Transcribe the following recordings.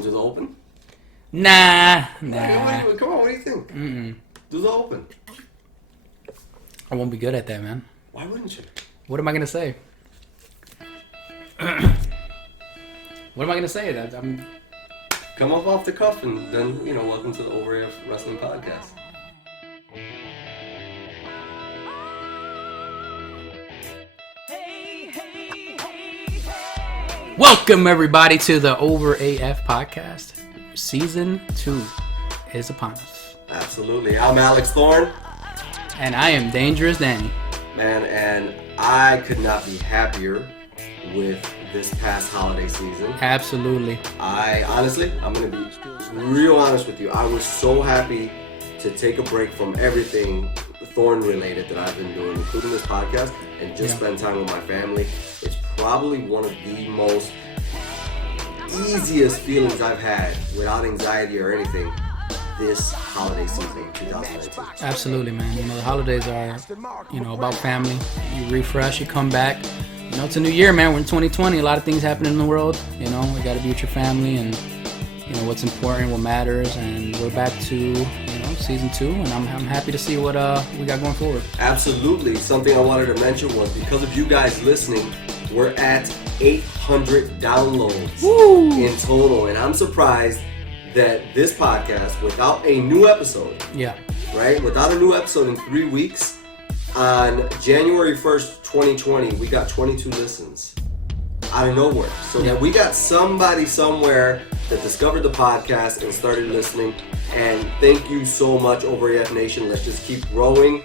want to do the open? Nah. Come on, what do you think? Mm-mm. Do the open. I won't be good at that, man. Why wouldn't you? What am I gonna say? What am I gonna say? I'm... Come up off the cuff and then, welcome to the Over AF Wrestling Podcast. Welcome everybody to the Over AF Podcast. Season 2 is upon us. Absolutely. I'm Alex Thorn. And I am Dangerous Danny. Man, and I could not be happier with this past holiday season. Absolutely. I'm going to be real honest with you. I was so happy to take a break from everything Thorn related that I've been doing, including this podcast, and just spend time with my family. It's probably one of the most easiest feelings I've had without anxiety or anything this holiday season, 2019. Absolutely, man. The holidays are, about family. You refresh, you come back. It's a new year, man. We're in 2020. A lot of things happening in the world. We got to be with your family and, what's important, what matters. And we're back to, season 2. And I'm happy to see what we got going forward. Absolutely. Something I wanted to mention was because of you guys listening, we're at 800 downloads in total. And I'm surprised that this podcast, without a new episode, without a new episode in 3 weeks, on January 1st, 2020, we got 22 listens out of nowhere. So that we got somebody somewhere that discovered the podcast and started listening. And thank you so much, Over AF Nation. Let's just keep growing.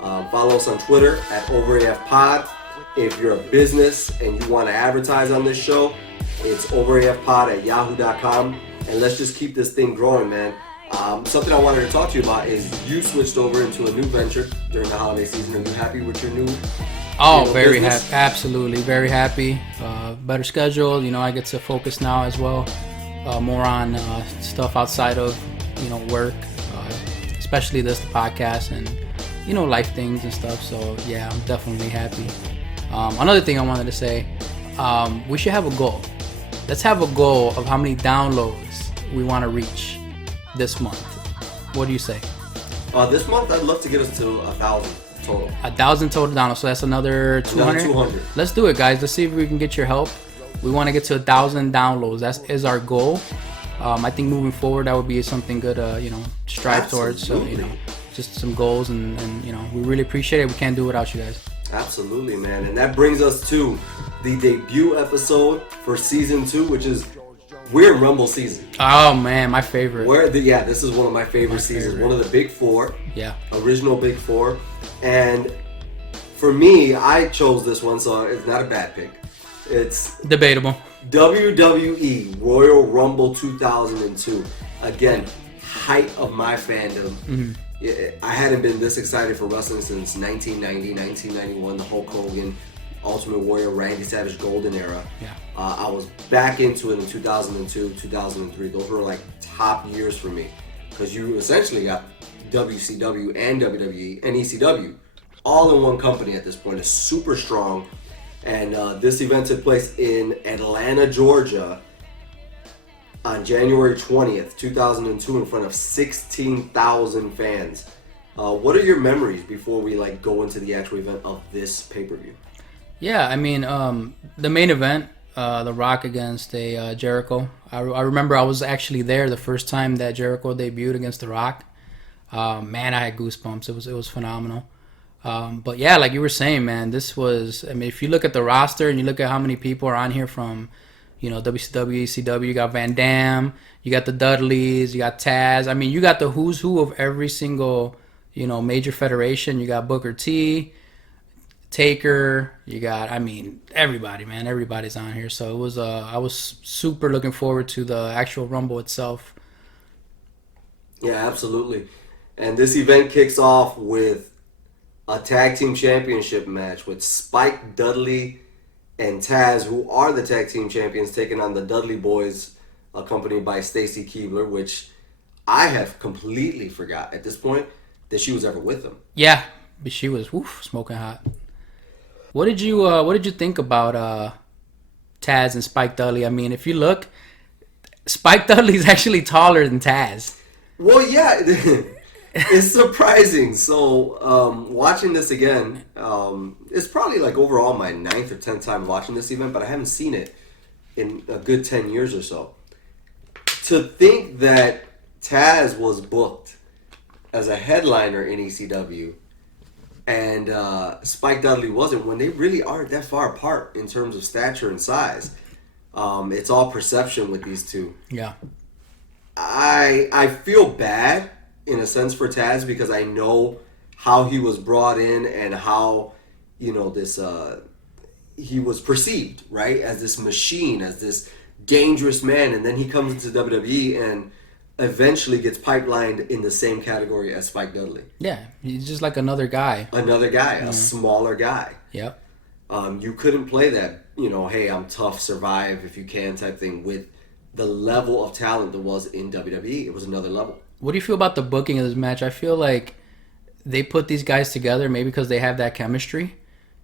Follow us on Twitter at Over AF Pod. If you're a business and you want to advertise on this show, it's overafpod@yahoo.com. And let's just keep this thing growing, man. Something I wanted to talk to you about is you switched over into a new venture during the holiday season. Are you happy with your new very happy. Absolutely. Very happy. Better schedule. I get to focus now as well. More on stuff outside of, work. Especially the podcast and, life things and stuff. So, yeah, I'm definitely happy. Another thing I wanted to say, we should have a goal. Let's have a goal of how many downloads we want to reach this month. What do you say? This month, I'd love to get us to 1,000 total. 1,000 total downloads. So that's another 200? Another 200. Let's do it, guys. Let's see if we can get your help. We want to get to 1,000 downloads. That is our goal. I think moving forward, that would be something good to, strive towards. So, just some goals and, we really appreciate it. We can't do it without you guys. Absolutely, man. And that brings us to the debut episode for season 2, which is we're in Rumble season. Oh man, my favorite. This is one of my favorite seasons. One of the big 4. Yeah. Original big 4. And for me, I chose this one, so it's not a bad pick. It's debatable. WWE Royal Rumble 2002. Again, height of my fandom. Mm-hmm. I hadn't been this excited for wrestling since 1990, 1991, the Hulk Hogan, Ultimate Warrior, Randy Savage Golden Era. Yeah. I was back into it in 2002, 2003. Those were like top years for me because you essentially got WCW and WWE and ECW all in one company at this point. It's super strong. And this event took place in Atlanta, Georgia on January 20th, 2002 in front of 16,000 fans. What are your memories before we go into the actual event of this pay-per-view? Yeah, I mean, the main event, The Rock against Jericho. I remember I was actually there the first time that Jericho debuted against The Rock. Man, I had goosebumps. It was phenomenal. But yeah, like you were saying, man, this was, if you look at the roster and you look at how many people are on here from, WCW, ECW, you got Van Dam, you got the Dudleys, you got Taz. You got the who's who of every single, major federation. You got Booker T, Taker, you got, everybody, man. Everybody's on here. So it was, I was super looking forward to the actual Rumble itself. Yeah, absolutely. And this event kicks off with a tag team championship match with Spike Dudley and Taz, who are the tag team champions, taking on the Dudley Boys, accompanied by Stacy Keibler, which I have completely forgot at this point that she was ever with them. Yeah, but she was smoking hot. What did you think about Taz and Spike Dudley? If you look, Spike Dudley's actually taller than Taz. Well, yeah, it's surprising. So, watching this again, it's probably like overall my 9th or 10th time watching this event, but I haven't seen it in a good 10 years or so. To think that Taz was booked as a headliner in ECW and Spike Dudley wasn't, when they really aren't that far apart in terms of stature and size. It's all perception with these two. Yeah. I feel bad in a sense for Taz because I know how he was brought in and how, this he was perceived, right, as this machine, as this dangerous man, and then he comes into WWE and eventually gets pipelined in the same category as Spike Dudley. Yeah, he's just like another guy. A smaller guy. Yep. You couldn't play that, hey, I'm tough, survive if you can type thing with the level of talent that was in WWE. It was another level. What do you feel about the booking of this match? I feel like they put these guys together maybe because they have that chemistry,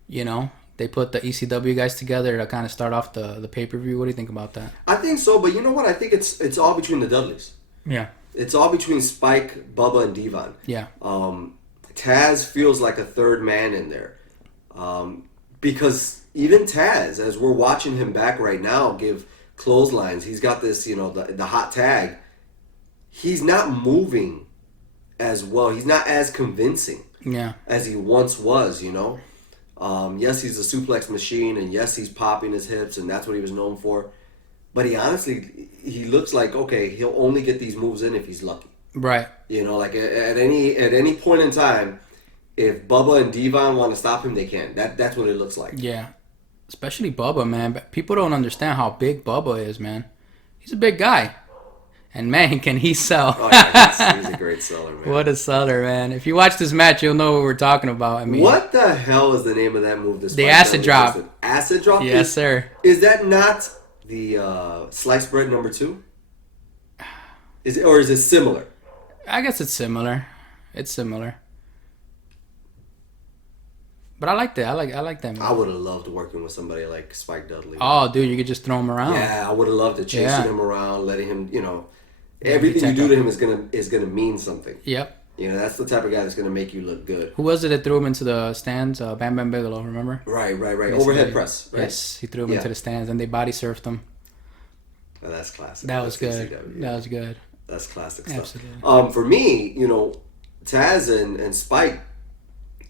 They put the ECW guys together to kind of start off the pay-per-view. What do you think about that? I think so, but you know what? I think it's all between the Dudleys. Yeah. It's all between Spike, Bubba, and Devon. Yeah. Taz feels like a third man in there. Because even Taz, as we're watching him back right now, give clotheslines, he's got this, the hot tag. He's not moving as well. He's not as convincing as he once was, Yes, he's a suplex machine, and yes, he's popping his hips, and that's what he was known for. But he looks like, okay, he'll only get these moves in if he's lucky. Right. Like at any point in time, if Bubba and Devon want to stop him, they can. That's what it looks like. Yeah. Especially Bubba, man. But people don't understand how big Bubba is, man. He's a big guy. And, man, can he sell. Oh, yeah, he's a great seller, man. What a seller, man. If you watch this match, you'll know what we're talking about. What the hell is the name of that move? The acid drop. Acid drop? Yes, sir. Is that not the sliced bread number 2? Is it similar? I guess it's similar. It's similar. But I like that. I like that move. I would have loved working with somebody like Spike Dudley. Oh, dude, you could just throw him around. Yeah, I would have loved it, chasing him around, letting him, everything you do to him is gonna mean something. Yep. That's the type of guy that's gonna make you look good. Who was it that threw him into the stands? Bam Bam Bigelow, remember? Right. Overhead press, right? Yes, he threw him into the stands, and they body surfed him. Oh, that's classic. That was good. ECW. That was good. That's classic stuff. Absolutely. For me, Taz and Spike,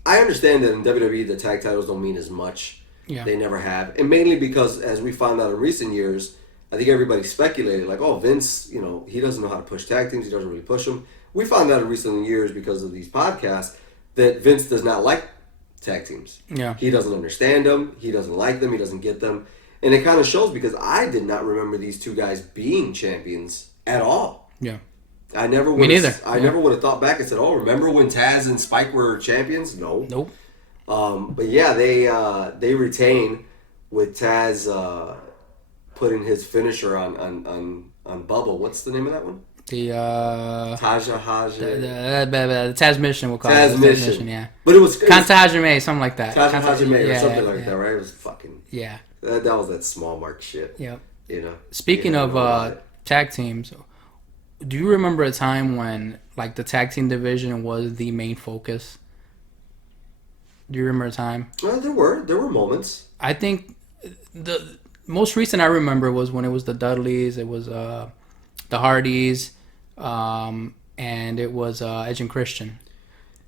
I understand that in WWE the tag titles don't mean as much. Yeah. They never have. And mainly because, as we found out in recent years, I think everybody speculated, like, oh, Vince, he doesn't know how to push tag teams. He doesn't really push them. We found out in recent years because of these podcasts that Vince does not like tag teams. Yeah. He doesn't understand them. He doesn't like them. He doesn't get them. And it kind of shows because I did not remember these two guys being champions at all. Yeah. I never would. Me neither. I never would have thought back and said, "Oh, remember when Taz and Spike were champions?" No. Nope. But yeah, they retain with Taz putting his finisher on Bubba. What's the name of that one? The Taja Haja. The Taz Mission, we'll call it. Taz Mission, yeah. But it was Kantahajime, something like that. Kantahajime or something like that, right? It was fucking. Yeah. That was that small mark shit. Yep. Speaking of tag teams, do you remember a time when like the tag team division was the main focus? Do you remember a time? Well, there were moments. I think the most recent I remember was when it was the Dudleys, it was the Hardys, and it was Edge and Christian.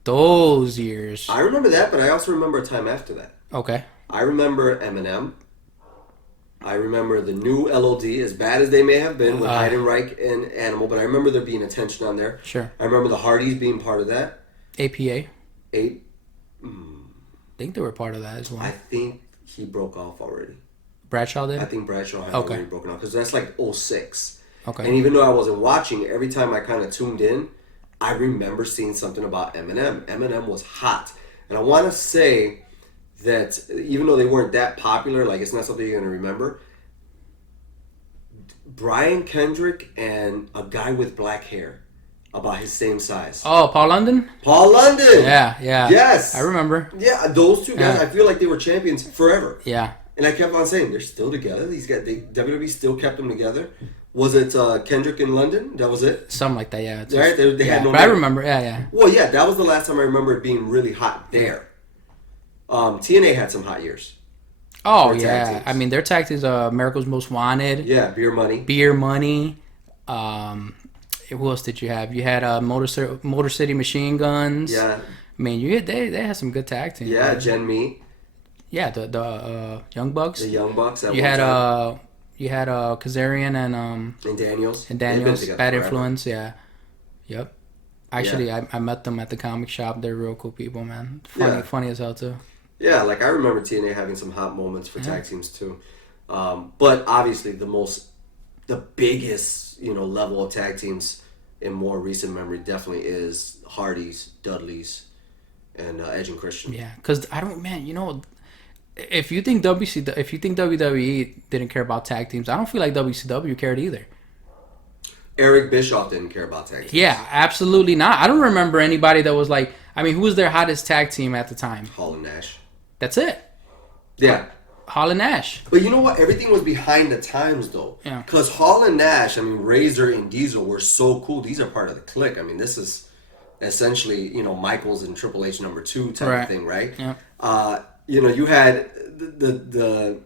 Those years. I remember that, but I also remember a time after that. Okay. I remember Eminem. I remember the new LOD, as bad as they may have been with Heidenreich and Animal, but I remember there being a tension on there. Sure. I remember the Hardys being part of that. APA. I think they were part of that as well. I think he broke off already. Bradshaw did? I think Bradshaw had already broken off, because that's like 06. Okay. And even though I wasn't watching, every time I kind of tuned in, I remember seeing something about Eminem. Eminem was hot. And I want to say that even though they weren't that popular, like it's not something you're going to remember, Brian Kendrick and a guy with black hair about his same size. Oh, Paul London? Paul London! Yeah. Yes! I remember. Yeah, those two guys, I feel like they were champions forever. Yeah. And I kept on saying, they're still together. These guys, WWE still kept them together. Was it Kendrick in London? That was it? Something like that, yeah. Right? They had no but I remember, yeah. Well, yeah, that was the last time I remember it being really hot there. TNA had some hot years. Oh, yeah. I mean, their tag teams, America's Most Wanted. Yeah, Beer Money. Beer Money. Who else did you have? You had Motor City Machine Guns. Yeah. I mean, they had some good tag teams. Yeah, Gen Me. Yeah, the Young Bucks. The Young Bucks. You had Kazarian and Daniels. And Daniels. Bad forever. Influence. Yeah. Yep. Actually, I met them at the comic shop. They're real cool people, man. Funny as hell too. Yeah, like I remember TNA having some hot moments for tag teams too. But obviously, the biggest level of tag teams in more recent memory definitely is Hardy's, Dudley's, and Edge and Christian. Yeah, because if you think WWE didn't care about tag teams, I don't feel like WCW cared either. Eric Bischoff didn't care about tag teams. Yeah, absolutely not. I don't remember anybody that was like, I mean, who was their hottest tag team at the time? Hall and Nash. That's it. Yeah. Hall and Nash. But you know what? Everything was behind the times, though. Yeah. Because Hall and Nash, I mean, Razor and Diesel were so cool. These are part of the clique. I mean, this is essentially, Michaels and Triple H number 2 type of thing, right? Yeah. You had the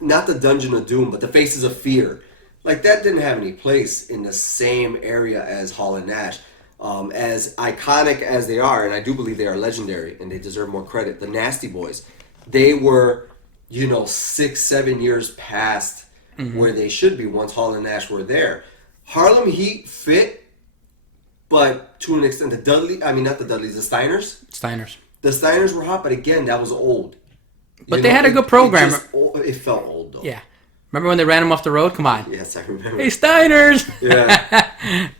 not the Dungeon of Doom, but the Faces of Fear. Like, that didn't have any place in the same area as Hall and Nash. As iconic as they are, and I do believe they are legendary, and they deserve more credit, the Nasty Boys, they were, 6-7 years past where they should be once Hall and Nash were there. Harlem Heat fit, but to an extent, the Steiners. The Steiners were hot, but again, that was old. But they had a good program. It felt old, though. Yeah. Remember when they ran them off the road? Come on. Yes, I remember. Hey, Steiners! Yeah.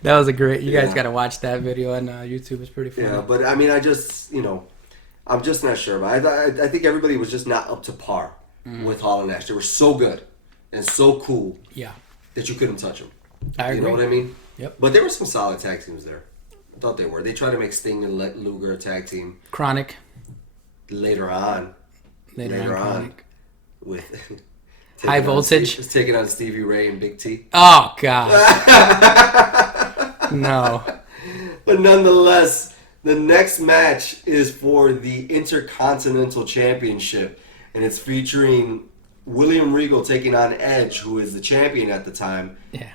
That was a great... You guys got to watch that video on YouTube. It's pretty funny. Yeah, but I mean, I'm just not sure. But I think everybody was just not up to par with Hall and Nash. They were so good and so cool that you couldn't touch them. I agree. You know what I mean? Yep. But there were some solid tag teams there. I thought they were. They tried to make Sting and Luger a tag team. Chronic. Later on. Chronic. With... High Voltage. It's taking on Stevie Ray and Big T. Oh, God. No. But nonetheless, the next match is for the Intercontinental Championship. And it's featuring William Regal taking on Edge, who is the champion at the time. Yeah.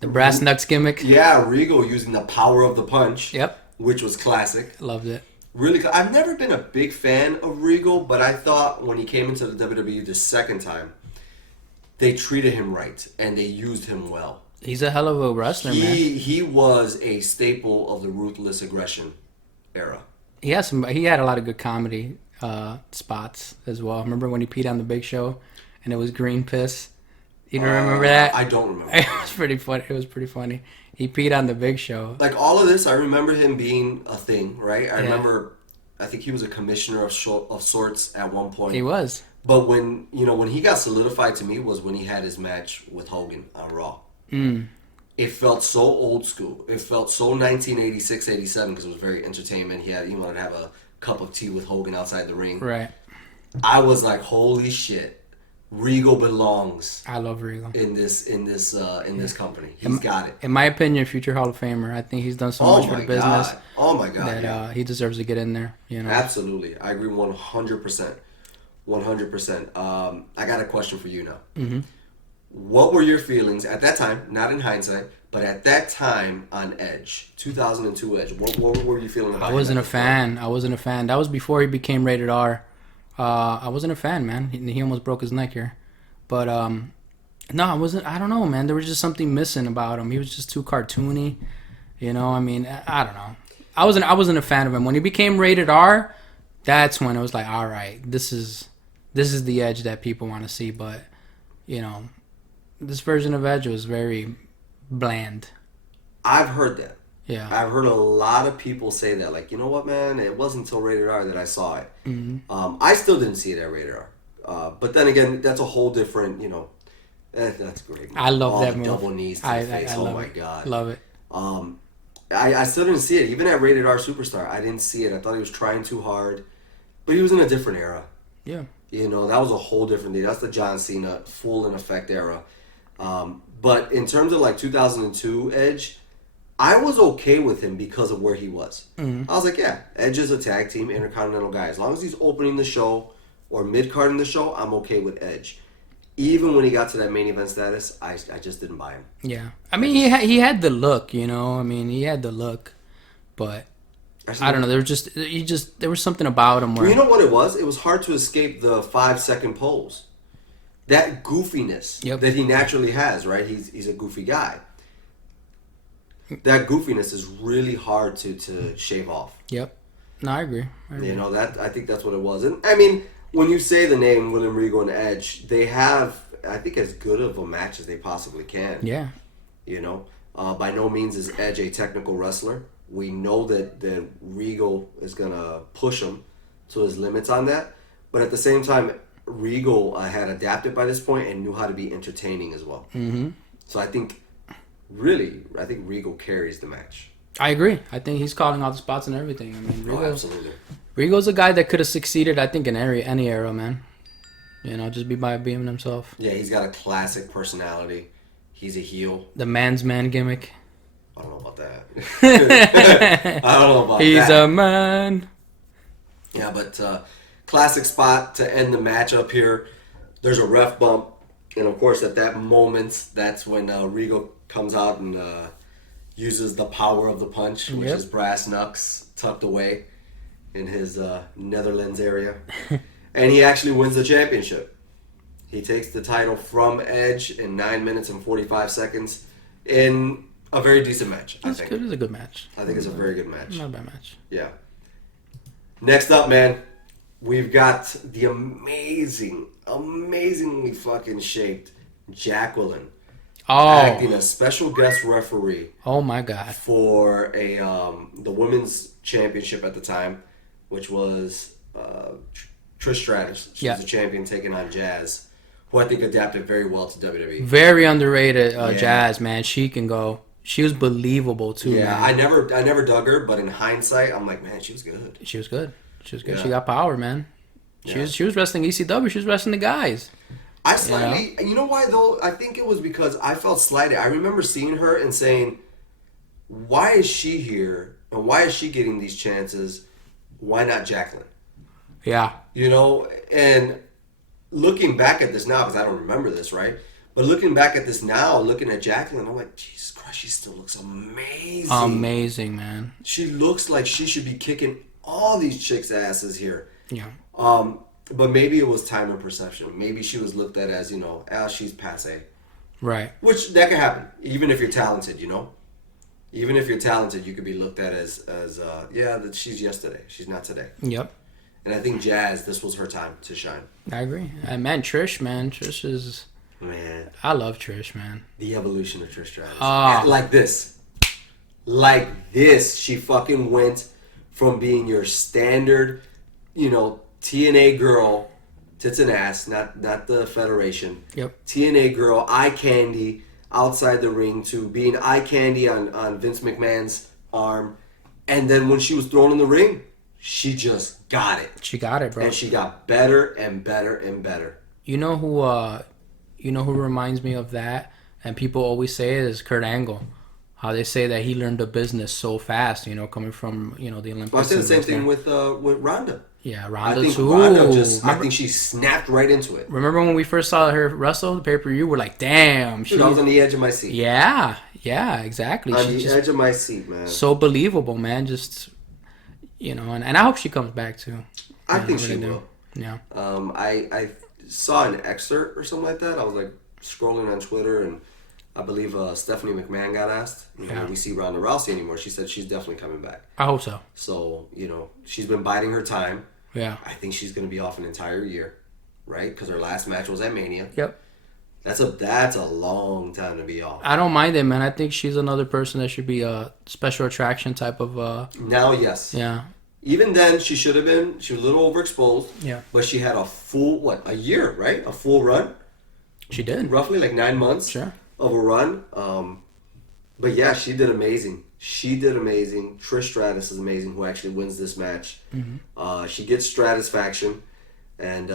The brass knucks gimmick. Yeah, Regal using the power of the punch. Yep. Which was classic. Loved it. Really, I've never been a big fan of Regal, but I thought when he came into the WWE the second time, they treated him right and they used him well. He's a hell of a wrestler, man. He was a staple of the Ruthless Aggression era. He had a lot of good comedy spots as well. Remember when he peed on the Big Show and it was green piss? You don't remember that? I don't remember. It was pretty funny. It was pretty funny. He peed on the Big Show. Like, all of this, I remember him being a thing, right? I remember, I think he was a commissioner of sorts at one point. He was. But when he got solidified to me was when he had his match with Hogan on Raw. It felt so old school. It felt so 1986, 87 because it was very entertainment. He wanted to have a cup of tea with Hogan outside the ring. Right. I was like, holy shit. Regal belongs. I love Regal in this company. He's got it. In my opinion, future Hall of Famer. I think he's done so much for the business. Oh my god! That he deserves to get in there. Absolutely, I agree 100%. 100%. I got a question for you now. Mm-hmm. What were your feelings at that time? Not in hindsight, but at that time on Edge, 2002 Edge. What were you feeling about? I wasn't a fan. That was before he became rated R. I wasn't a fan, man. He almost broke his neck here. But, no, I wasn't. I don't know, man. There was just something missing about him. He was just too cartoony. I mean, I don't know. I wasn't a fan of him. When he became rated R, that's when it was like, all right, this is the Edge that people want to see. But, this version of Edge was very bland. I've heard that. Yeah. I've heard a lot of people say that. Like, you know what, man? It wasn't until Rated R that I saw it. Mm-hmm. I still didn't see it at Rated R. But then again, that's a whole different, that's great. I love that move. Double Double knees to the face. Oh, my it. God. Love it. I still didn't see it. Even at Rated R Superstar, I didn't see it. I thought he was trying too hard. But he was in a different era. Yeah. That was a whole different thing. That's the John Cena full in effect era. But in terms of like 2002 Edge, I was okay with him because of where he was. I was like, yeah, Edge is a tag team Intercontinental guy. As long as he's opening the show or mid-card in the show, I'm okay with Edge. Even when he got to that main event status, I just didn't buy him. Yeah. I mean, he had the look, you know. I mean, he had the look. But I don't know. There was something about him where... You know what it was? It was hard to escape the 5-second pose. That goofiness that he naturally has, right? He's a goofy guy. That goofiness is really hard to shave off. Yep. No, I agree. You know, I think that's what it was. And I mean, when you say the name William Regal and Edge, they have, I think, as good of a match as they possibly can. Yeah. You know, by no means is Edge a technical wrestler. We know that Regal is going to push him to his limits on that. But at the same time, Regal had adapted by this point and knew how to be entertaining as well. Mm-hmm. So I think Regal carries the match. I agree. I think he's calling out the spots and everything. I mean, absolutely. Regal's a guy that could have succeeded, I think, in any era, man. You know, just by being himself. Yeah, he's got a classic personality. He's a heel. The man's man gimmick. I don't know about that. I don't know about that. He's a man. Yeah, but classic spot to end the matchup here. There's a ref bump. And, of course, at that moment, that's when Regal comes out and uses the power of the punch, which is brass knucks tucked away in his Netherlands area. And he actually wins the championship. He takes the title from Edge in 9 minutes and 45 seconds in a very decent match, I think. It was a good match. I think it's a very good match. Not a bad match. Yeah. Next up, man, we've got the amazingly fucking shaped Jacqueline acting as special guest referee. Oh my God! For the women's championship at the time, which was Trish Stratus. She was the champion taking on Jazz, who I think adapted very well to WWE. Very underrated Jazz, man. She can go. She was believable too. Yeah, man. I never dug her, but in hindsight, I'm like, man, she was good. She was good. Yeah. She got power, man. She was wrestling ECW. She was wrestling the guys. I slightly, you know why though? I think it was because I felt slighted. I remember seeing her and saying, why is she here? And why is she getting these chances? Why not Jacqueline? Yeah. You know, and looking back at this now, because I don't remember this, right? But looking back at this now, looking at Jacqueline, I'm like, Jesus Christ, she still looks amazing. Amazing, man. She looks like she should be kicking all these chicks' asses here. Yeah. But maybe it was time and perception. Maybe she was looked at as, she's passe. Right. Which, that could happen, even if you're talented, you know? Even if you're talented, you could be looked at as that she's yesterday. She's not today. Yep. And I think Jazz, this was her time to shine. I agree. And man, Trish is... Man. I love Trish, man. The evolution of Trish Stratus. Like this. She fucking went from being your standard, TNA girl, tits and ass, not the Federation. Yep. TNA girl, eye candy outside the ring, to being eye candy on Vince McMahon's arm. And then when she was thrown in the ring, she just got it. She got it, bro. And she got better and better and better. You know who reminds me of that? And people always say it is Kurt Angle. How they say that he learned the business so fast, coming from, the Olympics. I said the same thing with Ronda. Yeah, Ronda I think she snapped right into it. Remember when we first saw her wrestle the pay-per-view? We're like, damn. Dude, I was on the edge of my seat. Yeah, exactly. On the edge of my seat, man. So believable, man. Just, and I hope she comes back too. I think she will. Yeah. I saw an excerpt or something like that. I was like scrolling on Twitter, and I believe Stephanie McMahon got asked, we see Ronda Rousey anymore. She said she's definitely coming back. I hope so. So, she's been biding her time. Yeah. I think she's going to be off an entire year, right? Because her last match was at Mania. Yep. That's a long time to be off. I don't mind it, man. I think she's another person that should be a special attraction type of... Now, yes. Yeah. Even then, she was a little overexposed. Yeah. But she had a full, a year, right? A full run. She did. Roughly like 9 months. Sure. Of a run. But yeah, she did amazing. Trish Stratus is amazing, who actually wins this match. Mm-hmm. She gets Stratusfaction. and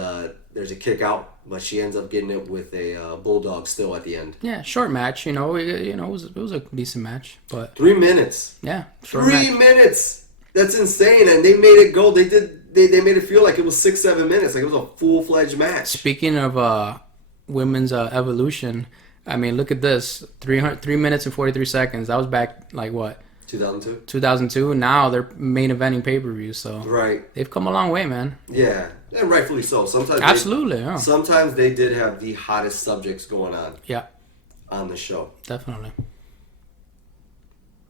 there's a kick out, but she ends up getting it with a bulldog still at the end. Yeah, short match. It was a decent match, but 3 minutes. Yeah, short 3 match. minutes. That's insane, and they made it go. They made it feel like it was 6-7 minutes, like it was a full-fledged match. Speaking of women's evolution, I mean, look at this: 3 minutes and 43 seconds. That was back like what? 2002. 2002. Now they're main eventing pay-per-views, so Right. they've come a long way, man. Yeah, and rightfully so. Absolutely, yeah. Sometimes they did have the hottest subjects going on. Yeah. On the show. Definitely.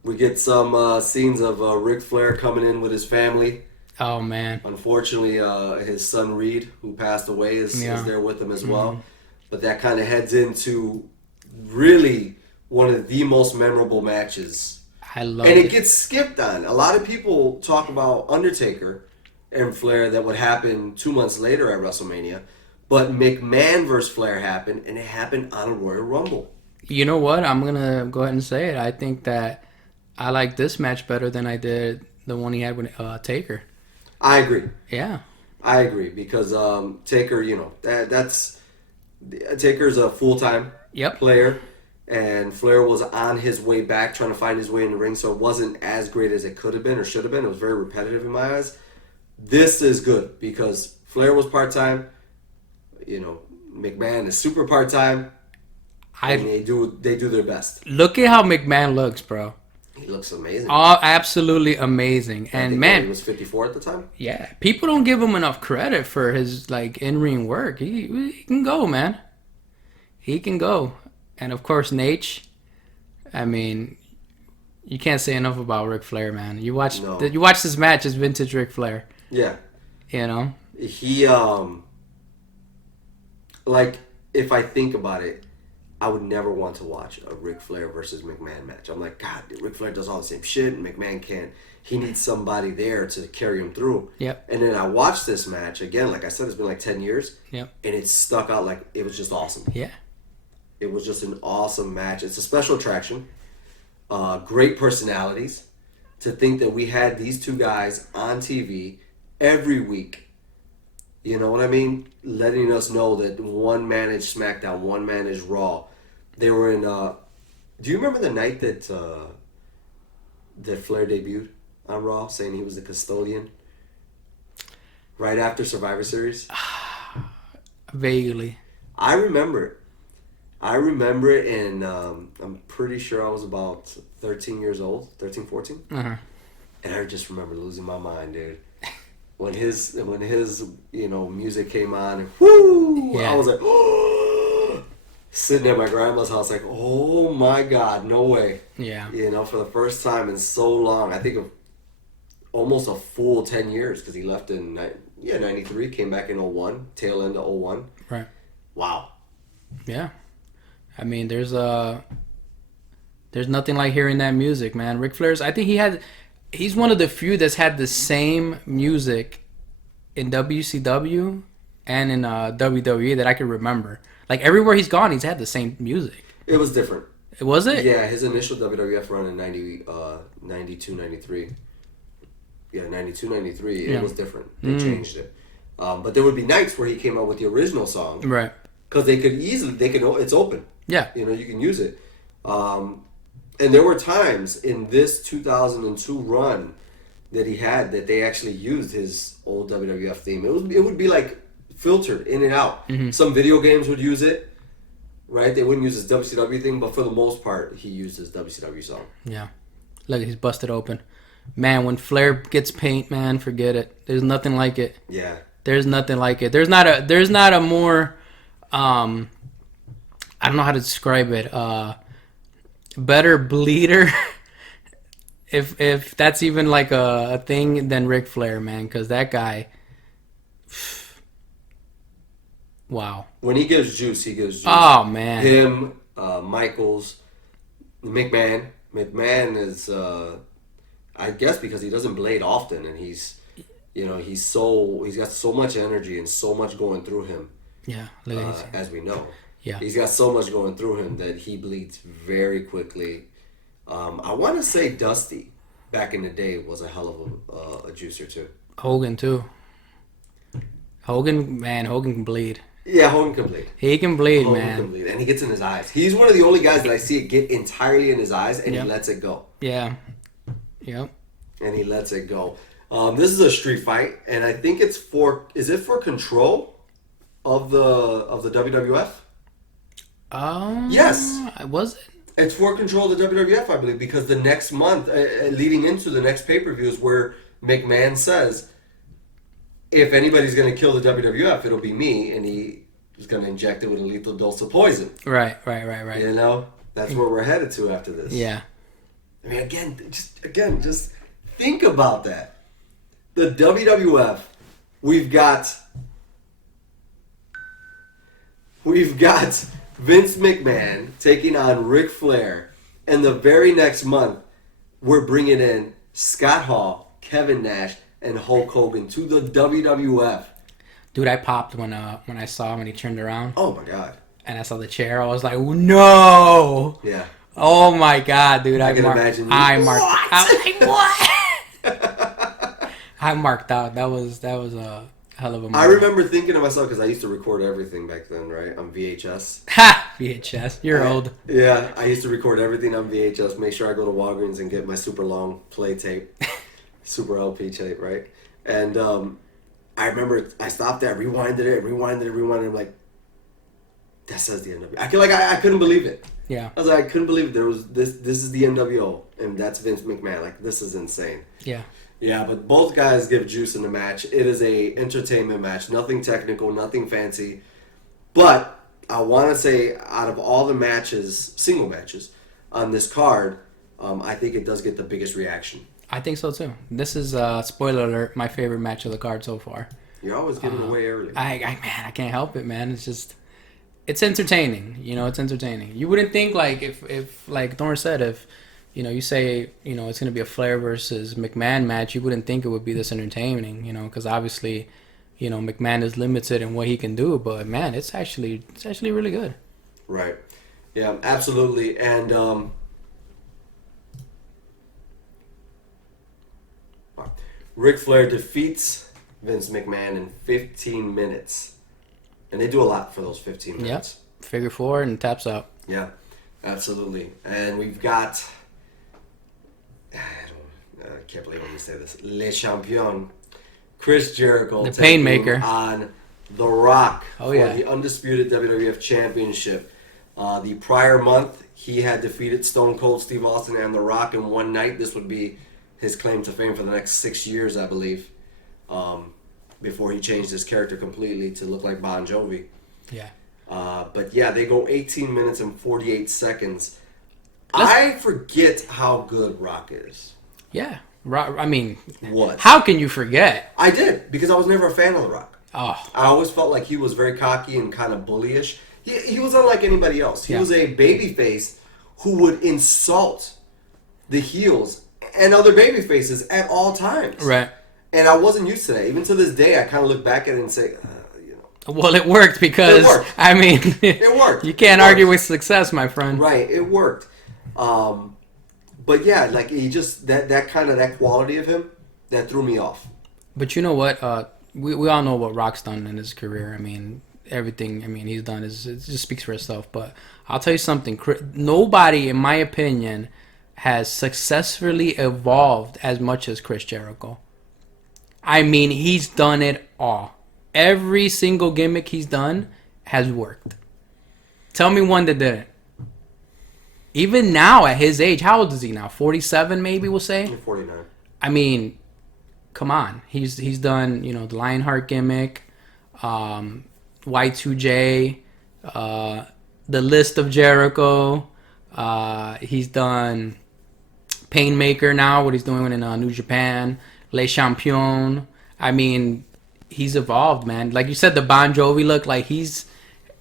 We get some scenes of Ric Flair coming in with his family. Oh man. Unfortunately, his son Reed, who passed away, is there with him as well. Mm-hmm. But that kind of heads into really one of the most memorable matches. I love it gets skipped on. A lot of people talk about Undertaker and Flair that would happen 2 months later at WrestleMania. But McMahon versus Flair happened, and it happened on a Royal Rumble. You know what? I'm going to go ahead and say it. I think that I like this match better than I did the one he had with Taker. I agree. Yeah. I agree because Taker, that's Taker's a full-time player. And Flair was on his way back, trying to find his way in the ring, so it wasn't as great as it could have been or should have been. It was very repetitive in my eyes. This is good because Flair was part-time. McMahon is super part-time. And they do their best. Look at how McMahon looks, bro. He looks amazing. Oh, absolutely amazing. And man, he was 54 at the time. Yeah, people don't give him enough credit for his in-ring work. He can go, man. He can go. And of course, Nate. I mean, you can't say enough about Ric Flair, man. You watch this match, it's vintage Ric Flair. Yeah. He like if I think about it, I would never want to watch a Ric Flair versus McMahon match. I'm like, God, Ric Flair does all the same shit, and McMahon can't. He needs somebody there to carry him through. Yep. And then I watched this match again. Like I said, it's been like 10 years. Yep. And it stuck out like it was just awesome. Yeah. It was just an awesome match. It's a special attraction. Great personalities. To think that we had these two guys on TV every week. You know what I mean? Letting us know that one managed SmackDown, one managed Raw. They were in. Do you remember the night that Flair debuted on Raw, saying he was the custodian? Right after Survivor Series. Vaguely. I remember it. And I'm pretty sure I was about 13 years old, 13, 14. Uh-huh. And I just remember losing my mind, dude. When his music came on, and whoo! Yeah. I was like, oh! Sitting at my grandma's house, like, oh my God, no way. Yeah. For the first time in so long, I think of almost a full 10 years, because he left in 93, came back in 01, tail end of 01. Right. Wow. Yeah. I mean, there's nothing like hearing that music, man. Ric Flair's, I think he's one of the few that's had the same music in WCW and in WWE that I can remember. Like everywhere he's gone, he's had the same music. It was different. Was it? Yeah, his initial WWF run in 92, 93. Yeah, 92, 93. It was different. They changed it. But there would be nights where he came out with the original song. Right. Because it's open. Yeah. You can use it. And there were times in this 2002 run that he had that they actually used his old WWF theme. It would be like filtered in and out. Mm-hmm. Some video games would use it, right? They wouldn't use his WCW thing, but for the most part, he used his WCW song. Yeah. Look, he's busted open. Man, when Flair gets paint, man, forget it. There's nothing like it. Yeah. There's nothing like it. There's not a more I don't know how to describe it. Better bleeder, if that's even like a thing, than Ric Flair, man. Because that guy, wow. When he gives juice, he gives juice. Oh man. Him, Michaels, McMahon. McMahon is, I guess, because he doesn't blade often, and he's got so much energy and so much going through him. Yeah, as we know. Yeah. He's got so much going through him that he bleeds very quickly. I want to say Dusty, back in the day, was a hell of a juicer too. Hogan too. Hogan can bleed. Yeah, Hogan can bleed. He can bleed, Hogan man. can bleed, and he gets in his eyes. He's one of the only guys that I see it get entirely in his eyes, and he lets it go. Yeah. Yep. And he lets it go. This is a street fight, and I think it's for. Is it for control of the WWF? Yes. Was it? It's for control of the WWF, I believe, because the next month, leading into the next pay-per-view, is where McMahon says, if anybody's going to kill the WWF, it'll be me, and he is going to inject it with a lethal dose of poison. Right. You know? That's where we're headed to after this. Yeah. I mean, just think about that. The WWF, we've got Vince McMahon taking on Ric Flair, and the very next month, we're bringing in Scott Hall, Kevin Nash, and Hulk Hogan to the WWF. Dude, I popped when I saw him when he turned around. Oh my god! And I saw the chair. I was like, no. Yeah. Oh my god, dude! I can imagine. I was like, what? I marked out. That was a hell of a moment. I remember thinking to myself, because I used to record everything back then, right, on VHS. Ha! VHS. You're old. Yeah, I used to record everything on VHS. Make sure I go to Walgreens and get my super long play tape, super LP tape, right? And I remember I stopped there, rewinded it. I'm like, that says the NWO. I couldn't believe it. Yeah. I was like, I couldn't believe there was this. This is the NWO, and that's Vince McMahon. Like, this is insane. Yeah. Yeah, but both guys give juice in the match. It is a entertainment match. Nothing technical, nothing fancy. But I want to say, out of all the matches, single matches, on this card, I think it does get the biggest reaction. I think so too. This is, spoiler alert, my favorite match of the card so far. You're always giving away early. I can't help it, man. It's just, it's entertaining. You know, it's entertaining. You wouldn't think, like, if like Thorn said, if, you know, you say, you know, it's going to be a Flair versus McMahon match, you wouldn't think it would be this entertaining, you know, because obviously, you know, McMahon is limited in what he can do, but man, it's actually really good. Right. Yeah, absolutely. And Ric Flair defeats Vince McMahon in 15 minutes. And they do a lot for those 15 minutes. Yep. Figure four and taps out. Yeah, absolutely. And we've got, I can't believe I'm going to say this, Le Champion, Chris Jericho, the Painmaker, on The Rock for yeah, the undisputed WWF Championship. The prior month, he had defeated Stone Cold Steve Austin and The Rock in one night. This would be his claim to fame for the next 6 years, I believe, before he changed his character completely to look like Bon Jovi. Yeah. But yeah, they go 18 minutes and 48 seconds. I forget how good Rock is. Yeah. I mean, what? How can you forget? I did, because I was never a fan of The Rock. Oh. I always felt like he was very cocky and kind of bullyish. He was unlike anybody else. He was a babyface who would insult the heels and other babyfaces at all times. Right. And I wasn't used to that. Even to this day, I kind of look back at it and say, you know. Well, it worked because, it worked. I mean, it worked. You can't argue with success, my friend. Right, it worked. But yeah, like he just, that kind of, that quality of him, that threw me off. But you know what? We all know what Rock's done in his career. I mean, everything he's done it just speaks for itself. But I'll tell you something. Nobody, in my opinion, has successfully evolved as much as Chris Jericho. I mean, he's done it all. Every single gimmick he's done has worked. Tell me one that didn't. Even now, at his age, how old is he now? 47, maybe we'll say. 49. I mean, come on. He's done, you know, the Lionheart gimmick, Y2J, the List of Jericho. He's done Painmaker now, what he's doing in New Japan, Le Champion. I mean, he's evolved, man. Like you said, the Bon Jovi look, like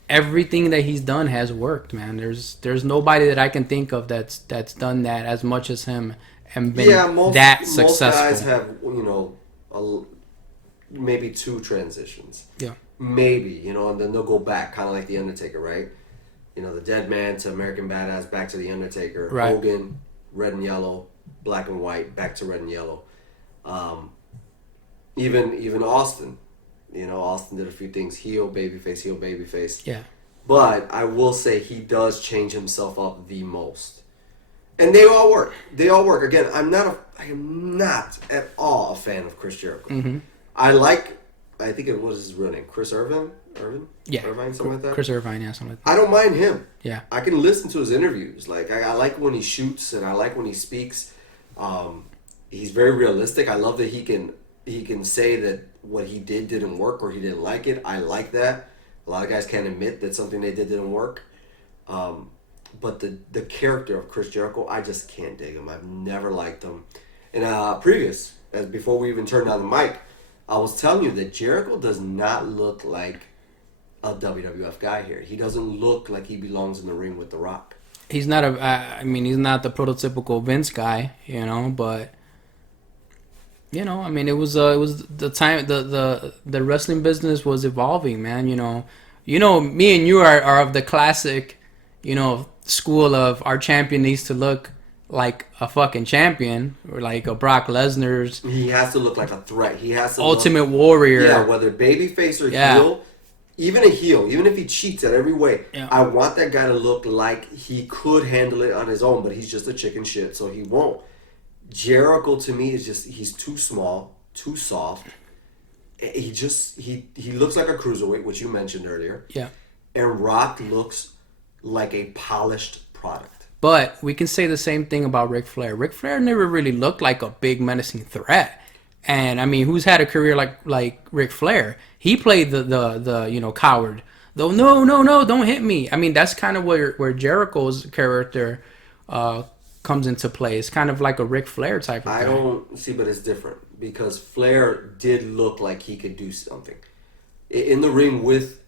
everything that he's done has worked, man. There's nobody that I can think of that's done that as much as him and been that successful. Most guys have, you know, maybe 2 transitions. Yeah. Maybe, you know, and then they'll go back, kind of like The Undertaker, right? You know, the Dead Man to American Badass, back to The Undertaker. Right. Hogan, red and yellow, black and white, back to red and yellow. Even Austin, You know, Austin did a few things: heel, babyface. Yeah. But I will say he does change himself up the most, and they all work. They all work. Again, I am not at all a fan of Chris Jericho. Mm-hmm. I think it was his real name, Chris Irvin. Yeah. Irvine, something like that. Chris Irvine, yeah, something like that. I don't mind him. Yeah. I can listen to his interviews. Like I like when he shoots, and I like when he speaks. He's very realistic. I love that he can say that what he didn't work or he didn't like it. I like that. A lot of guys can't admit that something they did didn't work. But the character of Chris Jericho, I just can't dig him. I've never liked him. And before we even turned on the mic, I was telling you that Jericho does not look like a WWF guy here. He doesn't look like he belongs in the ring with The Rock. He's not he's not the prototypical Vince guy, you know, but you know, I mean, it was the time the wrestling business was evolving, man. You know, me and you are of the classic, you know, school of our champion needs to look like a fucking champion, or like a Brock Lesnar's. He has to look like a threat. He has to Ultimate Warrior. Yeah, whether babyface or heel, even a heel, even if he cheats at every way, I want that guy to look like he could handle it on his own, but he's just a chicken shit, so he won't. Jericho to me is just, he's too small, too soft. He looks like a cruiserweight, which you mentioned earlier. Yeah. And Rock looks like a polished product. But we can say the same thing about Ric Flair. Ric Flair never really looked like a big menacing threat. And I mean, who's had a career like Ric Flair? He played the you know, coward. Though no, don't hit me. I mean, that's kind of where Jericho's character comes into play. It's kind of like a Ric Flair type of guy. I don't see, but it's different because Flair did look like he could do something in the ring with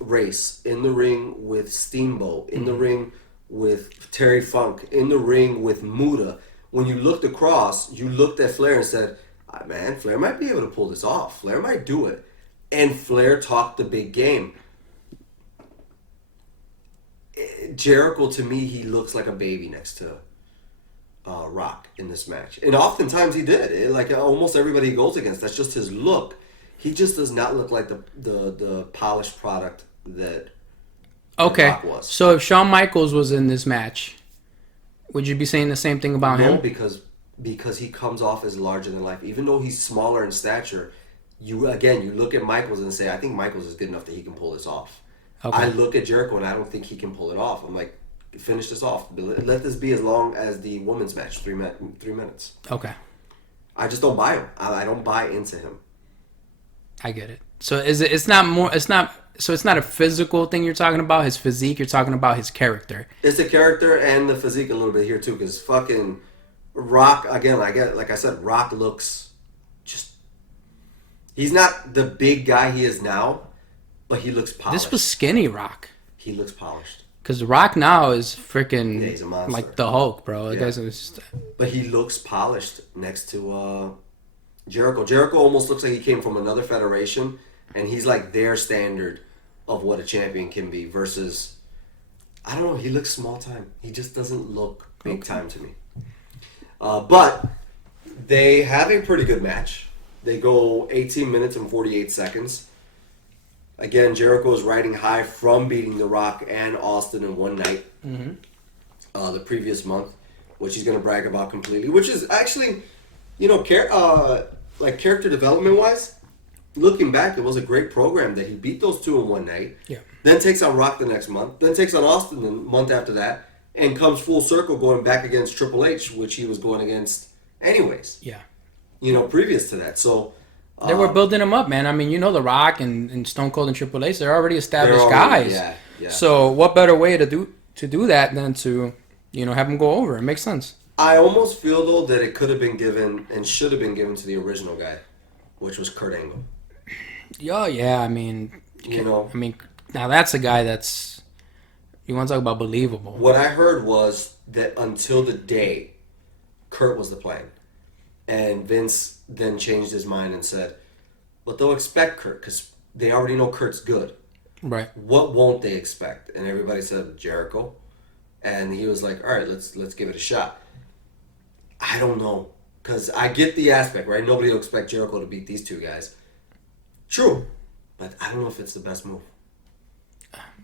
Race, in the ring with Steamboat, in the ring with Terry Funk, in the ring with Muda. When you looked across, you looked at Flair and said, man, Flair might be able to pull this off. Flair might do it. And Flair talked the big game. Jericho, to me, he looks like a baby next to Rock in this match. And oftentimes he did. Like almost everybody he goes against, that's just his look. He just does not look like the polished product that Rock was. So if Shawn Michaels was in this match, would you be saying the same thing about him? No, because he comes off as larger than life. Even though he's smaller in stature, you look at Michaels and say, I think Michaels is good enough that he can pull this off. Okay. I look at Jericho and I don't think he can pull it off. I'm like, finish this off. Let this be as long as the women's match, 3 minutes. Okay. I just don't buy him. I don't buy into him. I get it. So it's not a physical thing you're talking about, his physique, you're talking about his character. It's the character and the physique a little bit here too, because fucking Rock, again, like I said, Rock looks just, he's not the big guy he is now, but he looks polished. This was skinny Rock. He looks polished. Because Rock now is freaking he's a monster. like the Hulk, bro. Yeah. But he looks polished next to Jericho. Jericho almost looks like he came from another federation, and he's like their standard of what a champion can be versus, I don't know, he looks small time. He just doesn't look big time to me. But they have a pretty good match. They go 18 minutes and 48 seconds. Again, Jericho is riding high from beating The Rock and Austin in one night the previous month, which he's going to brag about completely, which is actually, you know, character development-wise, looking back, it was a great program that he beat those two in one night. Yeah. Then takes on Rock the next month. Then takes on Austin the month after that. And comes full circle going back against Triple H, which he was going against anyways. Yeah. You know, previous to that. So they were building him up, man. I mean, you know, The Rock and Stone Cold and Triple H, they're already established guys. Yeah. So what better way to do that than to, you know, have them go over? It makes sense. I almost feel, though, that it could have been given and should have been given to the original guy, which was Kurt Angle. Yeah, I mean, now that's a guy that's, you want to talk about believable. What I heard was that until the day, Kurt was the plan. And Vince then changed his mind and said, but they'll expect Kurt because they already know Kurt's good. Right. What won't they expect? And everybody said Jericho. And he was like, all right, let's give it a shot. I don't know. Because I get the aspect, right? Nobody will expect Jericho to beat these two guys. True, but I don't know if it's the best move.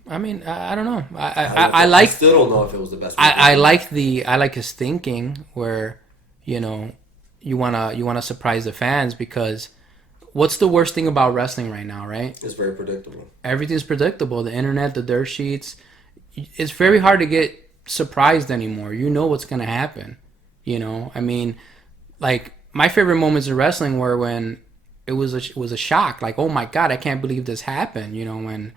I mean, I don't know. I still don't know if it was the best move. I like his thinking where, you know, you wanna surprise the fans, because what's the worst thing about wrestling right now, right? It's very predictable. Everything's predictable. The internet, the dirt sheets. It's very hard to get surprised anymore. You know what's gonna happen. You know, I mean, like my favorite moments in wrestling were when it was a shock. Like, oh my god, I can't believe this happened. You know, when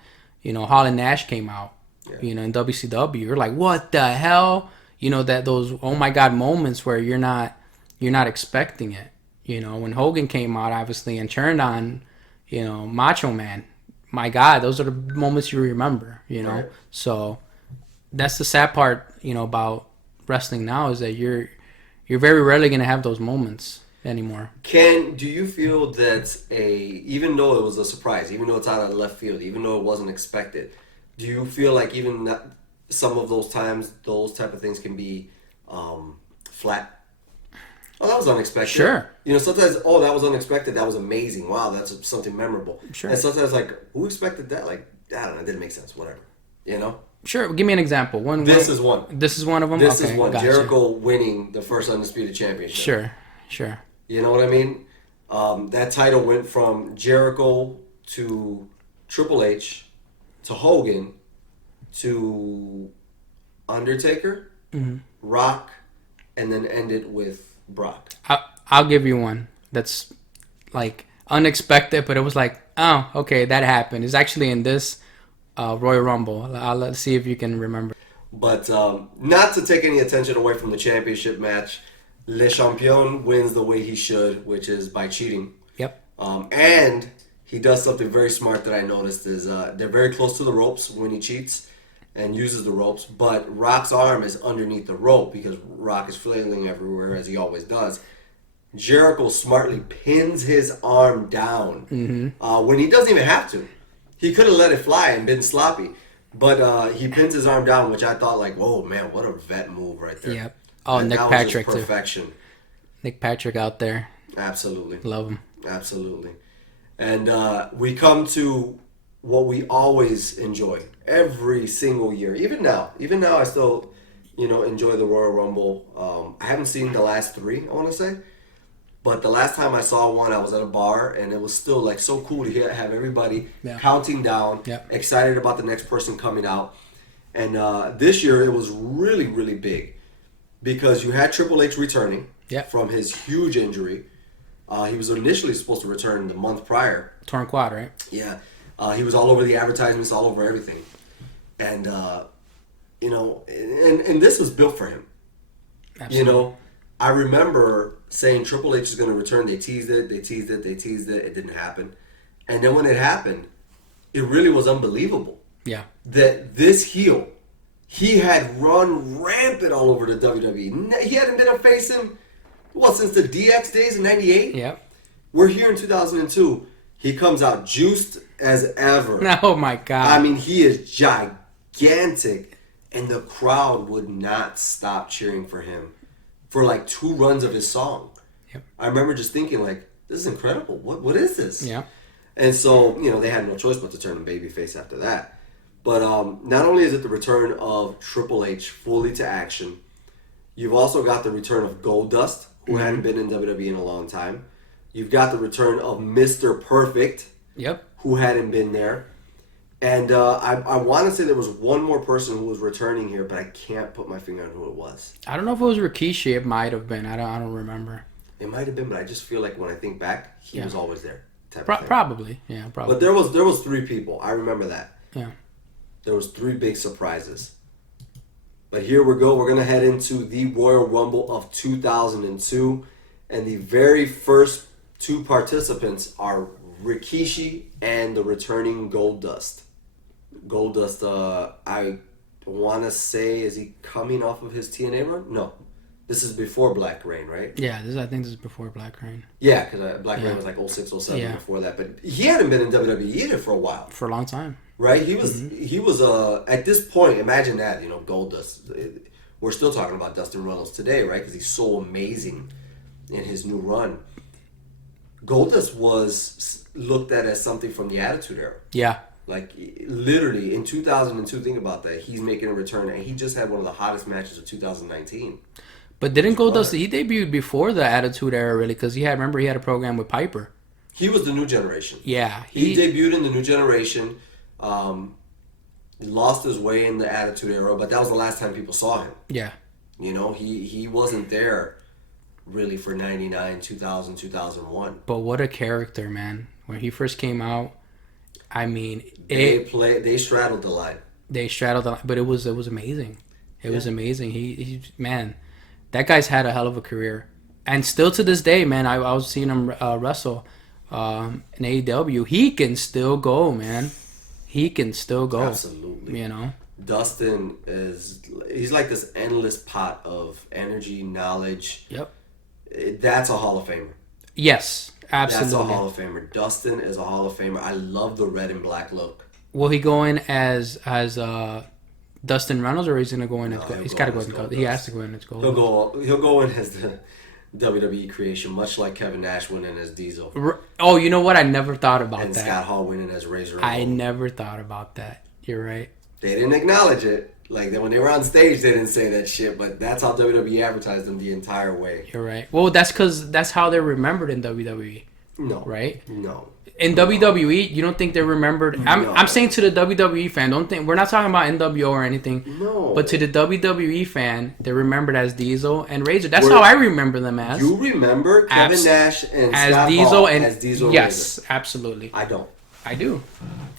Hall and Nash came out. Yeah. You know, in WCW, you're like, what the hell? You know, that those oh my god moments where you're not expecting it. You know, when Hogan came out, obviously, and turned on, you know, Macho Man. My God, those are the moments you remember. You know, right. So that's the sad part. You know, about wrestling now is that you're very rarely gonna have those moments anymore. Do you feel that even though it was a surprise, even though it's out of left field, even though it wasn't expected, do you feel like even some of those times, those type of things can be flat? Oh, that was unexpected. Sure. You know, sometimes, oh, that was unexpected. That was amazing. Wow, that's something memorable. Sure. And sometimes, like, who expected that? Like, I don't know, it didn't make sense. Whatever. You know? Sure. Give me an example. This is one. This is one of them? This is one. Gotcha. Jericho winning the first Undisputed Championship. Sure. You know what I mean? That title went from Jericho to Triple H to Hogan to Undertaker, Rock, and then ended with Brock. I'll give you one that's like unexpected, but it was like, oh, okay, that happened. It's actually in this Royal Rumble. Let's see if you can remember. But not to take any attention away from the championship match, Le Champion wins the way he should, which is by cheating. Yep. And he does something very smart that I noticed is they're very close to the ropes when he cheats and uses the ropes, but Rock's arm is underneath the rope because Rock is flailing everywhere as he always does. Jericho smartly pins his arm down when he doesn't even have to. He could have let it fly and been sloppy, but he pins his arm down, which I thought like, oh man, what a vet move right there. Yep. Oh, Nick Patrick was perfection. Too. Nick Patrick out there. Absolutely. Love him. Absolutely. And we come to what we always enjoy every single year. Even now I still, enjoy the Royal Rumble. I haven't seen the last three, I want to say. But the last time I saw one, I was at a bar, and it was still like so cool to have everybody counting down, excited about the next person coming out. And this year it was really, really big because you had Triple H returning from his huge injury. He was initially supposed to return the month prior. Torn quad, right? Yeah. He was all over the advertisements, all over everything. And, and this was built for him. Absolutely. I remember saying Triple H is going to return. They teased it. It didn't happen. And then when it happened, it really was unbelievable. Yeah. That this heel, he had run rampant all over the WWE. He hadn't been a face since the DX days in 98? Yeah. We're here in 2002. He comes out juiced as ever. Oh my God. I mean, he is gigantic. And the crowd would not stop cheering for him for like 2 runs of his song. Yep. I remember just thinking like, this is incredible. What is this? Yeah. And so, they had no choice but to turn him babyface after that. But not only is it the return of Triple H fully to action, you've also got the return of Goldust, who hadn't been in WWE in a long time. You've got the return of Mr. Perfect, who hadn't been there. And I want to say there was one more person who was returning here, but I can't put my finger on who it was. I don't know if it was Rikishi. It might have been. I don't remember. It might have been, but I just feel like when I think back, he was always there. Probably. Yeah, probably. But there was 3 people. I remember that. Yeah. There was 3 big surprises. But here we go. We're going to head into the Royal Rumble of 2002. And the very first 2 participants are Rikishi and the returning Goldust. Goldust, I want to say, is he coming off of his TNA run? No. This is before Black Rain, right? Yeah, I think this is before Black Rain. Yeah, because Black Rain was like 06, 07 before that. But he hadn't been in WWE either for a while. For a long time. Right? He was at this point, imagine that, Goldust. We're still talking about Dustin Runnels today, right? Because he's so amazing in his new run. Goldust was looked at as something from the Attitude Era. Yeah. Like, literally, in 2002, think about that. He's making a return, and he just had one of the hottest matches of 2019. But didn't Goldust, he debuted before the Attitude Era, really, because he had a program with Piper. He was the New Generation. Yeah. He debuted in the New Generation, lost his way in the Attitude Era, but that was the last time people saw him. Yeah. You know, he wasn't there really for 99, 2000, 2001. But what a character, man. When he first came out, I mean, they straddled the line. They straddled the line, but it was amazing. It was amazing. He man, that guy's had a hell of a career. And still to this day, man, I was seeing him wrestle in AEW. He can still go, man. He can still go. Absolutely. You know? Dustin he's like this endless pot of energy, knowledge. Yep. That's a Hall of Famer. Yes, absolutely. That's a Hall of Famer. Dustin is a Hall of Famer. I love the red and black look. Will he go in as Dustin Reynolds, or is he gonna go in as he's got to go in as Goldust? He has to go in as Goldust. He'll go in as the WWE creation, much like Kevin Nash went in as Diesel. Oh, you know what? I never thought about and that. Scott Hall went in as Razor Ramon. I never thought about that. You're right. They didn't acknowledge it. Like, when they were on stage, they didn't say that shit, but that's how WWE advertised them the entire way. You're right. Well, that's because that's how they're remembered in WWE. No. Right? No. In WWE, you don't think they're remembered? I'm saying to the WWE fan, don't think we're not talking about NWO or anything. No. But to the WWE fan, they're remembered as Diesel and Razor. That's how I remember them as. You remember Kevin Nash and as Scott Diesel Hall and as Diesel. Yes, Razor. absolutely. I don't. I do.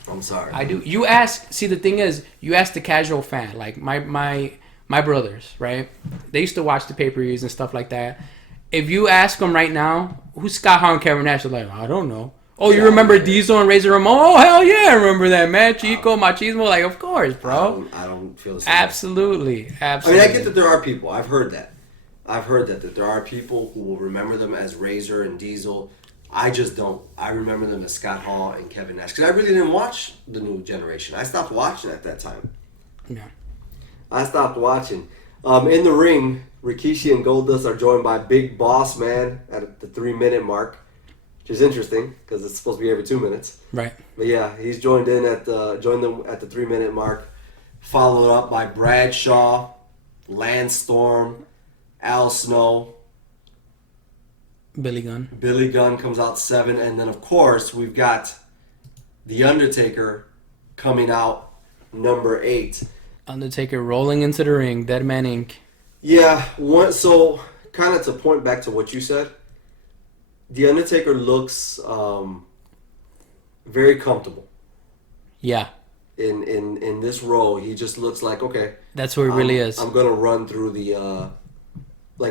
I'm sorry. I do. You ask. See, the thing is, you ask the casual fan, like my brothers, right? They used to watch the pay-per-views and stuff like that. If you ask them right now, who's Scott Hall and Kevin Nash? They're like, I don't know. Oh, you remember Diesel and Razor Ramon? Oh, hell yeah, I remember that, man. Chico, Machismo, like, of course, bro. I don't feel the same. Absolutely. I mean, I get that there are people. I've heard that there are people who will remember them as Razor and Diesel. I just don't. I remember them as Scott Hall and Kevin Nash. Because I really didn't watch the New Generation. I stopped watching at that time. Yeah. I stopped watching. In the ring, Rikishi and Goldust are joined by Big Boss Man at the 3-minute mark. Which is interesting because it's supposed to be every 2 minutes. Right. But yeah, he's joined them at the 3-minute mark, followed up by Bradshaw, Lance Storm, Al Snow, Billy Gunn. Billy Gunn comes out 7, and then of course we've got The Undertaker coming out number 8. Undertaker rolling into the ring, Dead Man Inc. Yeah, so kind of to point back to what you said, The Undertaker looks very comfortable. Yeah. In this role, he just looks like, okay. That's what he really is. I'm going to run through the,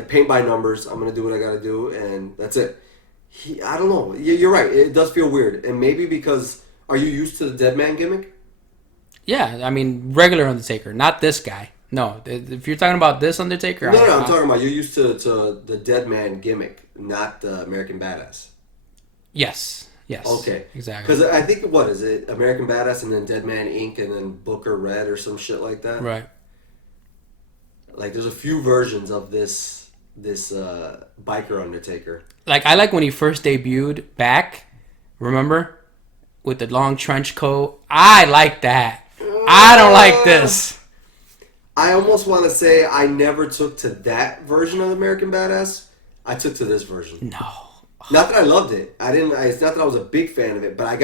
paint by numbers. I'm going to do what I got to do, and that's it. I don't know. You're right. It does feel weird. And maybe because, are you used to the dead man gimmick? Yeah, I mean, regular Undertaker, not this guy. No, if you're talking about this Undertaker... No, I'm talking about you're used to the dead man gimmick, not the American Badass. Yes. Okay. Exactly. Because I think, what is it? American Badass and then Dead Man Inc. and then Booker Red or some shit like that? Right. Like, there's a few versions of this biker Undertaker. Like, I like when he first debuted back, remember? With the long trench coat. I like that. I don't like this. I almost want to say I never took to that version of American Badass. I took to this version. No. Not that I loved it. It's not that I was a big fan of it, but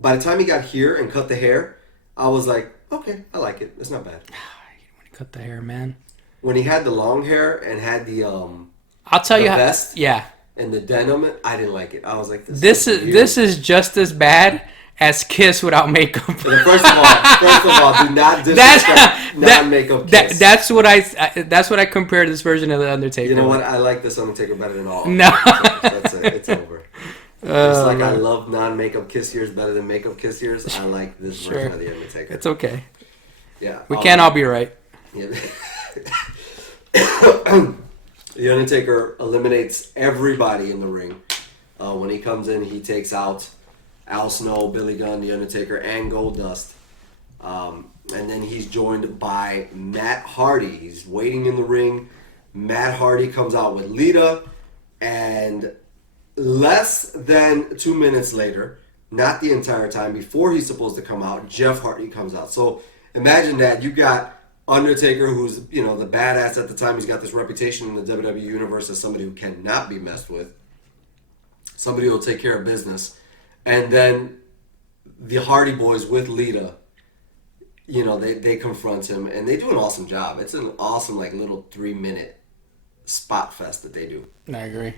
by the time he got here and cut the hair, I was like, okay, I like it. It's not bad. When he cut the hair, man. When he had the long hair and had the I'll tell you vest, yeah. And the denim, I didn't like it. I was like, this is just as bad as Kiss without makeup. First of all, do not disrespect non-makeup Kiss. That's what I compared this version of the Undertaker. You know what? I like this Undertaker better than all. No, that's it. It's over. Just like I love non-makeup Kiss years better than makeup Kiss years. I like this version of the Undertaker. It's okay. Yeah, we can't all be right. Yeah. The Undertaker eliminates everybody in the ring. When he comes in, he takes out Al Snow, Billy Gunn, The Undertaker, and Goldust. And then he's joined by Matt Hardy. He's waiting in the ring. Matt Hardy comes out with Lita, and less than 2 minutes later, not the entire time, before he's supposed to come out, Jeff Hardy comes out. So imagine that. You got Undertaker, who's, the badass at the time. He's got this reputation in the WWE universe as somebody who cannot be messed with. Somebody who will take care of business. And then the Hardy Boys with Lita, they confront him, and they do an awesome job. It's an awesome, little 3-minute spot fest that they do. I agree.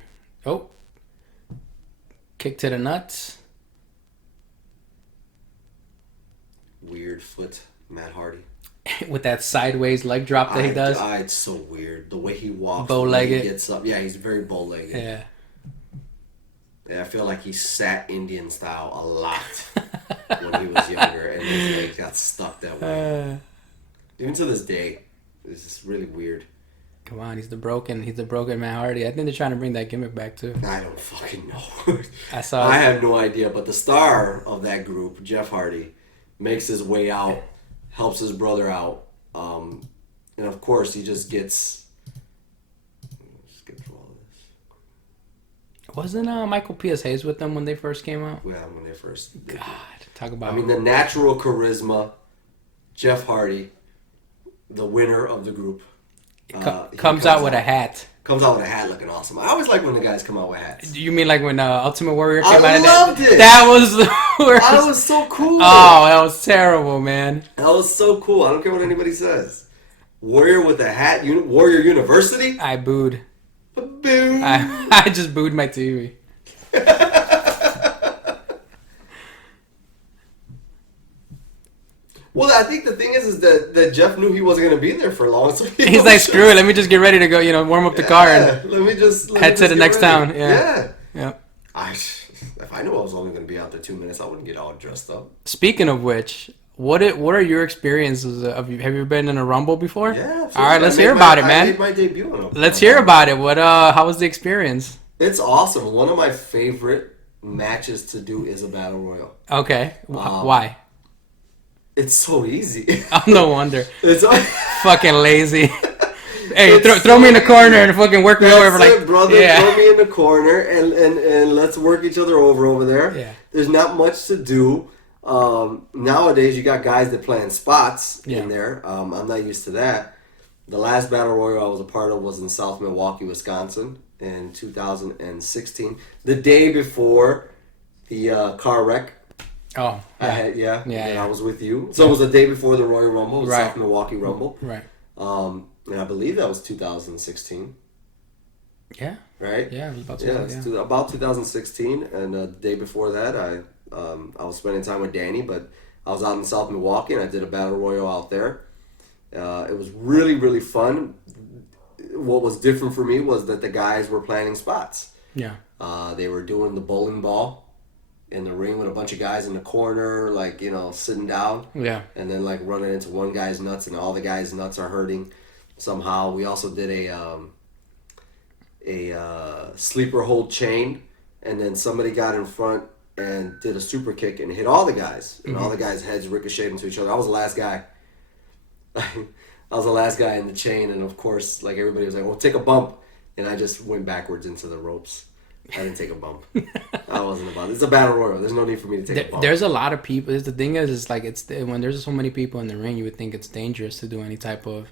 Oh. Kick to the nuts. Weird foot, Matt Hardy. With that sideways leg drop that he does. It's so weird. The way he walks. Bow-legged. He gets up. Yeah, he's very bow-legged. Yeah. Yeah, I feel like he sat Indian style a lot when he was younger, and his legs got stuck that way. Even to this day, it's just really weird. Come on, he's the broken Matt Hardy. I think they're trying to bring that gimmick back too. I don't fucking know. I have no idea, but the star of that group, Jeff Hardy, makes his way out, helps his brother out, and of course he just gets. Skip through all this. Wasn't Michael P.S. Hayes with them when they first came out? Yeah, when they first. God, talk about. I mean, the natural charisma, Jeff Hardy, the winner of the group. Comes out with a hat. Comes out with a hat looking awesome. I always like when the guys come out with hats. You mean like when Ultimate Warrior came out? I loved it. That was the worst. That was so cool. Oh, that was terrible, man. That was so cool. I don't care what anybody says. Warrior with a hat. Warrior University. I booed. Boo. I just booed my TV. Well, I think the thing is that Jeff knew he wasn't going to be there for long. So he's like, screw it. Let me just get ready to go, warm up the car and let me just head to the next town. Yeah. Yeah. If I knew I was only going to be out there 2 minutes, I wouldn't get all dressed up. Speaking of which, what are your experiences? Have you ever been in a Rumble before? Yeah. Absolutely. All right, let's hear about it, man. I made my debut on a Let's hear about it. How was the experience? It's awesome. One of my favorite matches to do is a battle royal. Okay. Why? It's so easy. Oh, no wonder. It's fucking lazy. Hey, throw me in the corner and fucking work me over. It, brother. Yeah. Throw me in the corner and let's work each other over there. Yeah. There's not much to do. Nowadays, you got guys that play in spots in there. I'm not used to that. The last battle royal I was a part of was in South Milwaukee, Wisconsin in 2016. The day before the car wreck. Oh, yeah. I was with you. So it was the day before the Royal Rumble, the South Milwaukee Rumble. Right. And I believe that was 2016. Yeah. Right? Yeah, it was about 2016. And the day before that, I was spending time with Danny, but I was out in South Milwaukee and I did a battle royal out there. It was really, really fun. What was different for me was that the guys were planning spots. Yeah. They were doing the bowling ball in the ring with a bunch of guys in the corner, sitting down. Yeah. And then, running into one guy's nuts, and all the guys' nuts are hurting somehow. We also did a sleeper hold chain, and then somebody got in front and did a super kick and hit all the guys. And all the guys' heads ricocheted into each other. I was the last guy. I was the last guy in the chain, and of course, everybody was like, well, take a bump. And I just went backwards into the ropes. I didn't take a bump. I wasn't about it. It's a battle royal. There's no need for me to take a bump. There's a lot of people. The thing is when there's so many people in the ring, you would think it's dangerous to do any type of,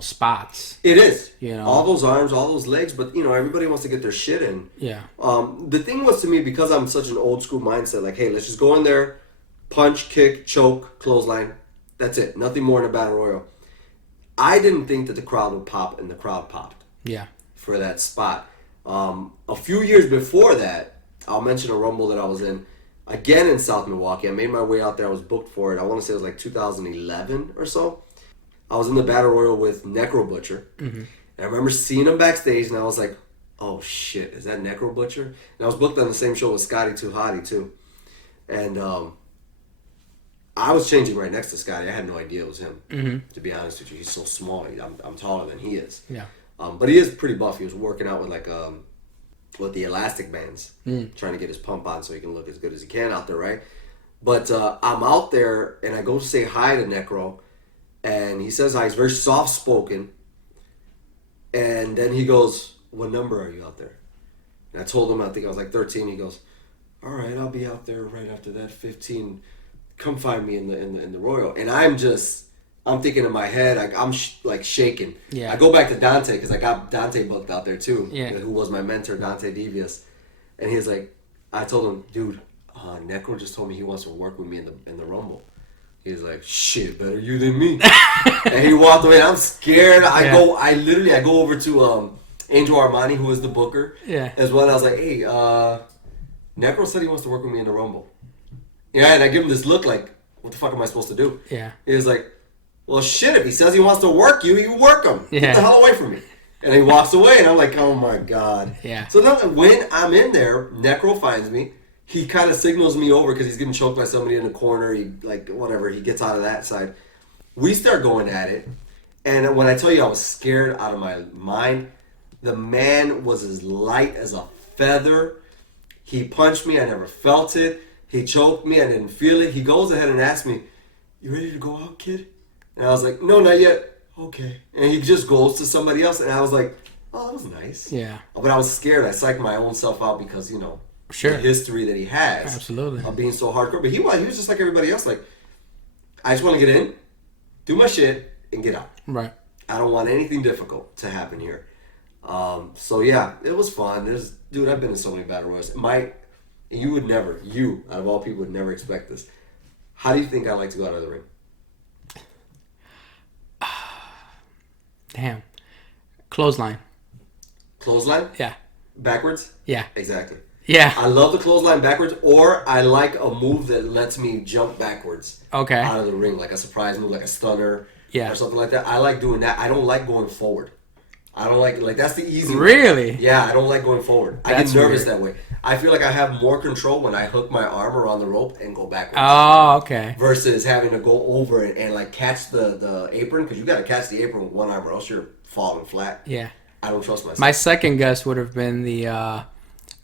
spots. It is. All those arms, all those legs, but everybody wants to get their shit in. Yeah. The thing was, to me, because I'm such an old school mindset, hey, let's just go in there, punch, kick, choke, clothesline. That's it. Nothing more in a battle royal. I didn't think that the crowd would pop, and the crowd popped. Yeah. For that spot. A few years before that, I'll mention a Rumble that I was in, again in South Milwaukee. I made my way out there. I was booked for it. I want to say it was 2011 or so. I was in the Battle Royal with Necro Butcher. Mm-hmm. And I remember seeing him backstage, and I was like, oh, shit, is that Necro Butcher? And I was booked on the same show with Scotty 2 Hotty, too. And I was changing right next to Scotty. I had no idea it was him, to be honest with you. He's so small. I'm taller than he is. Yeah. But he is pretty buff. He was working out with the elastic bands, trying to get his pump on so he can look as good as he can out there, right? But I'm out there, and I go to say hi to Necro, and he says hi. He's very soft-spoken. And then he goes, what number are you out there? And I told him, I think I was like 13. He goes, all right, I'll be out there right after that. 15. Come find me in the Royal. And I'm thinking in my head, I'm like shaking. Yeah. I go back to Dante because I got Dante booked out there too. Yeah. Who was my mentor, Dante Devious. And he's like, I told him, dude, Necro just told me he wants to work with me in the Rumble. He's like, shit, better you than me. And he walked away. And I'm scared. I go over to Angel Armani, who is the booker, as well. And I was like, hey, Necro said he wants to work with me in the Rumble. Yeah, and I give him this look like, what the fuck am I supposed to do? Yeah. He was like, well, shit, if he says he wants to work you, you work him. Yeah. Get the hell away from me. And he walks away, and I'm like, oh my God. Yeah. So then when I'm in there, Necro finds me. He kind of signals me over because he's getting choked by somebody in the corner. He, like, whatever, he gets out of that side. We start going at it. And when I tell you I was scared out of my mind, the man was as light as a feather. He punched me. I never felt it. He choked me. I didn't feel it. He goes ahead and asks me, you ready to go out, kid? And I was like, no, not yet. Okay. And he just goes to somebody else. And I was like, oh, that was nice. Yeah. But I was scared. I psyched my own self out because, you know, sure, the history that he has. Absolutely. Of being so hardcore. But he was just like everybody else. Like, I just want to get in, do my shit, and get out. Right. I don't want anything difficult to happen here. So, yeah, it was fun. Dude, I've been in so many battle royals. You, out of all people, would never expect this. How do you think I like to go out of the ring? Damn. Clothesline. Clothesline? Yeah. Backwards? Yeah. Exactly. Yeah. I love the clothesline backwards, or I like a move that lets me jump backwards. Okay. Out of the ring, like a surprise move, like a stunner. Yeah. Or something like that. I like doing that. I don't like going forward. I don't like that's the easy Really? way. Yeah, I don't like going forward. I That's get nervous weird. that way. I feel like I have more control when I hook my arm around the rope and go backwards. Oh, okay. Versus having to go over it and like catch the apron, because you got to catch the apron with one arm or else you're falling flat. Yeah. I don't trust myself. My second guess would have been the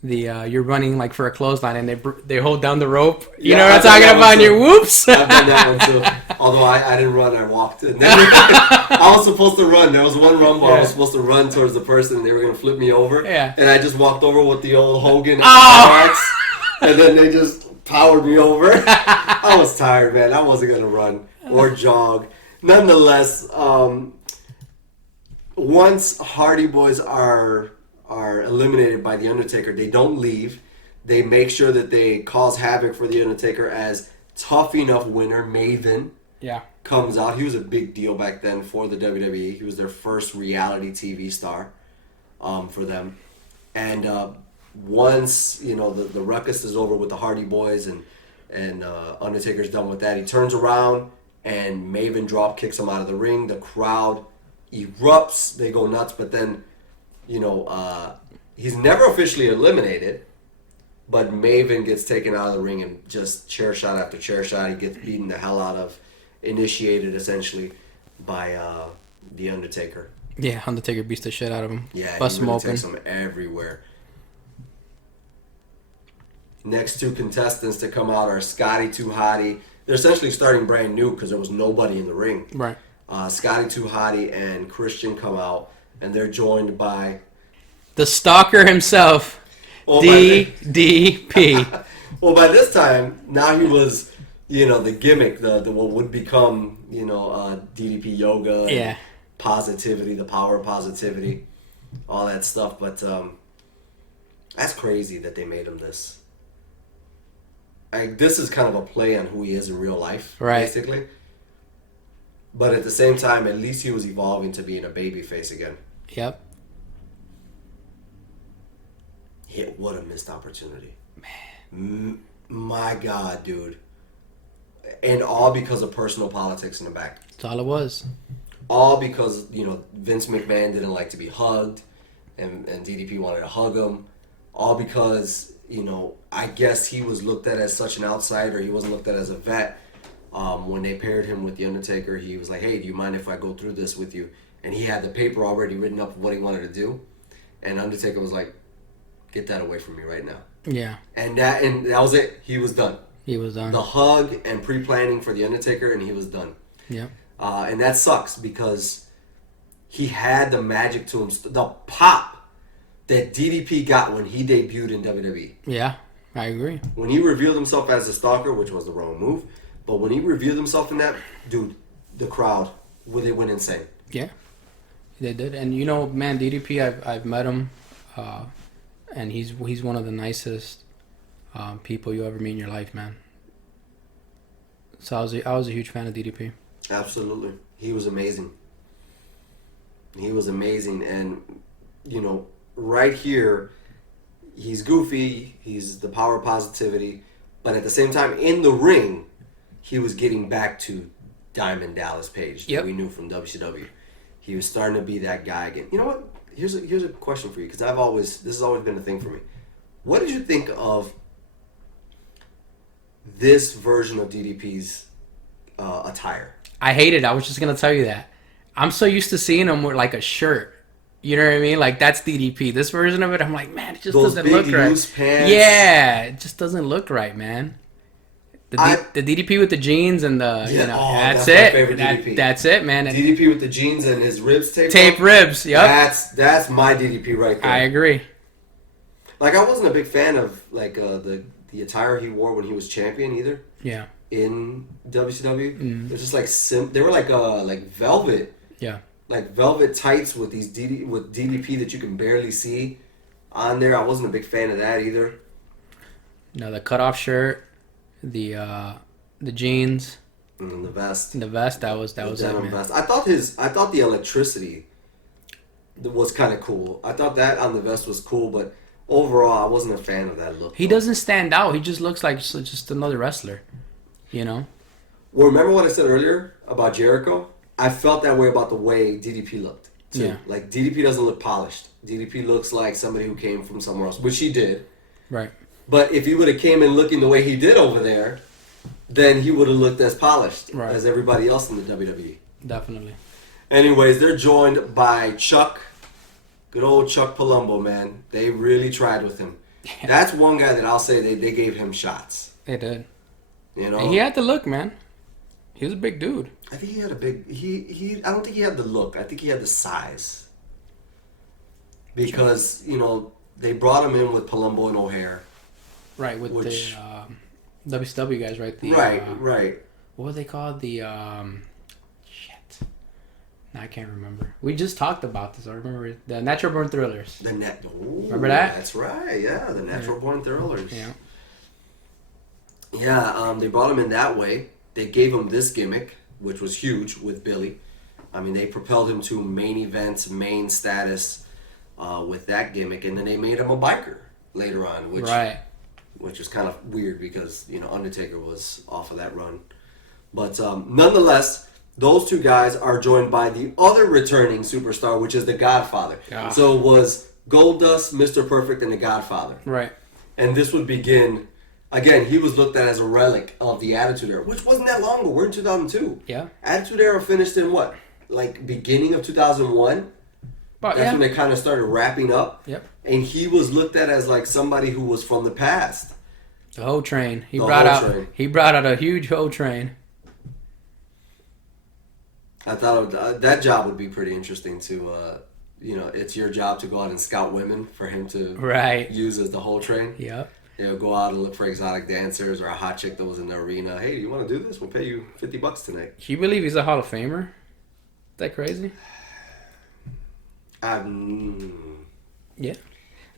you're running like for a clothesline and they hold down the rope. You know what I'm talking about? And you whoops. I've done that one too. Although I didn't run, I walked. And then I was supposed to run. There was one rumble I was supposed to run towards the person and they were going to flip me over. Yeah. And I just walked over with the old Hogan Oh! and then they just powered me over. I was tired, man. I wasn't going to run or jog. Nonetheless, once Hardy Boys are eliminated by The Undertaker, they don't leave. They make sure that they cause havoc for The Undertaker as tough enough winner, Maven, comes out. He was a big deal back then for the WWE. He was their first reality TV star for them. And once, you know, the ruckus is over with the Hardy Boys and Undertaker's done with that, he turns around and Maven drop kicks him out of the ring. The crowd erupts. They go nuts, but then, you know, he's never officially eliminated, but Maven gets taken out of the ring and just chair shot after chair shot. He gets beaten the hell out of, initiated essentially by The Undertaker. Yeah, Undertaker beats the shit out of him. Yeah, Busts he him really open. takes him everywhere. Next two contestants to come out are Scotty 2 Hotty. They're essentially starting brand new because there was nobody in the ring. Right. Scotty 2 Hotty and Christian come out, and they're joined by the stalker himself, DDP. Well, by this time, now he was, you know, the gimmick, the what would become, you know, DDP yoga, and positivity, the power of positivity, all that stuff. But that's crazy that they made him this. This is kind of a play on who he is in real life, basically. But at the same time, at least he was evolving to being a babyface again. Yep. What a missed opportunity. Man. My God, dude. And all because of personal politics in the back. That's all it was. All because, you know, Vince McMahon didn't like to be hugged and DDP wanted to hug him. All because, you know, I guess he was looked at as such an outsider. He wasn't looked at as a vet. When they paired him with The Undertaker, he was like, hey, do you mind if I go through this with you? And he had the paper already written up of what he wanted to do. And Undertaker was like, get that away from me right now. Yeah. And that was it. He was done. He was done. The hug and pre-planning for The Undertaker, and he was done. Yeah. And that sucks because he had the magic to him. The pop that DDP got when he debuted in WWE. Yeah, I agree. When he revealed himself as a stalker, which was the wrong move, but when he revealed himself in that, dude, the crowd, they went insane. Yeah, they did. And you know, man, DDP, I've met him, and he's one of the nicest people you ever meet in your life, man. So I was a huge fan of DDP. Absolutely, he was amazing. He was amazing, and you know, right here, he's goofy. He's the power of positivity, but at the same time, in the ring, he was getting back to Diamond Dallas Page that we knew from WCW. He was starting to be that guy again. You know what? Here's a question for you, because this has always been a thing for me. What did you think of this version of DDP's attire? I hate it. I was just gonna tell you that. I'm so used to seeing him with like a shirt. You know what I mean? Like, that's DDP. This version of it, I'm like, man, it just doesn't look right. Loose pants. Yeah, it just doesn't look right, man. The DDP with the jeans and the that's it. My favorite DDP. That's it, man. DDP with the jeans and his ribs taped ribs. Yep. That's my DDP right there. I agree. Like, I wasn't a big fan of like the attire he wore when he was champion either. Yeah. In WCW, they're just like they were like velvet. Yeah. Like velvet tights with these DDP that you can barely see on there. I wasn't a big fan of that either. No, the cutoff shirt, the jeans, and the vest. That was it, man. Vest. I thought the electricity was kind of cool. I thought that on the vest was cool, but overall, I wasn't a fan of that look. He doesn't stand out. He just looks like just another wrestler. You know. Well, remember what I said earlier about Jericho? I felt that way about the way DDP looked, too. Yeah. Like, DDP doesn't look polished. DDP looks like somebody who came from somewhere else, which he did. Right. But if he would have came in looking the way he did over there, then he would have looked as polished as everybody else in the WWE. Definitely. Anyways, they're joined by Chuck. Good old Chuck Palumbo, man. They really tried with him. Yeah. That's one guy that I'll say they gave him shots. They did. You know? And he had the look, man. He was a big dude. I think he had a big... I don't think he had the look. I think he had the size. Because, you know, they brought him in with Palumbo and O'Hare. Right, with the WCW guys, right? Right. What were they called? The... shit. No, I can't remember. We just talked about this. I remember the Natural Born Thrillers. Remember that? That's right, yeah. The Natural Born Thrillers. Yeah. Yeah, they brought him in that way. They gave him this gimmick, which was huge with Billy. I mean, they propelled him to main events, main status with that gimmick, and then they made him a biker later on, which was kind of weird because, you know, Undertaker was off of that run. But nonetheless, those two guys are joined by the other returning superstar, which is the Godfather. Ah. So it was Goldust, Mr. Perfect, and the Godfather. Right. And this would begin... Again, he was looked at as a relic of the Attitude Era, which wasn't that long ago. We're in 2002. Yeah. Attitude Era finished in what? Like beginning of 2001? That's when they kind of started wrapping up. Yep. And he was looked at as like somebody who was from the past. The Ho Train. He brought out a huge Ho Train. I thought that job would be pretty interesting to, you know, it's your job to go out and scout women for him to use as the Ho Train. Yep. You know, go out and look for exotic dancers or a hot chick that was in the arena. Hey, do you want to do this? We'll pay you $50 tonight. Do you believe he's a Hall of Famer? Is that crazy? Yeah.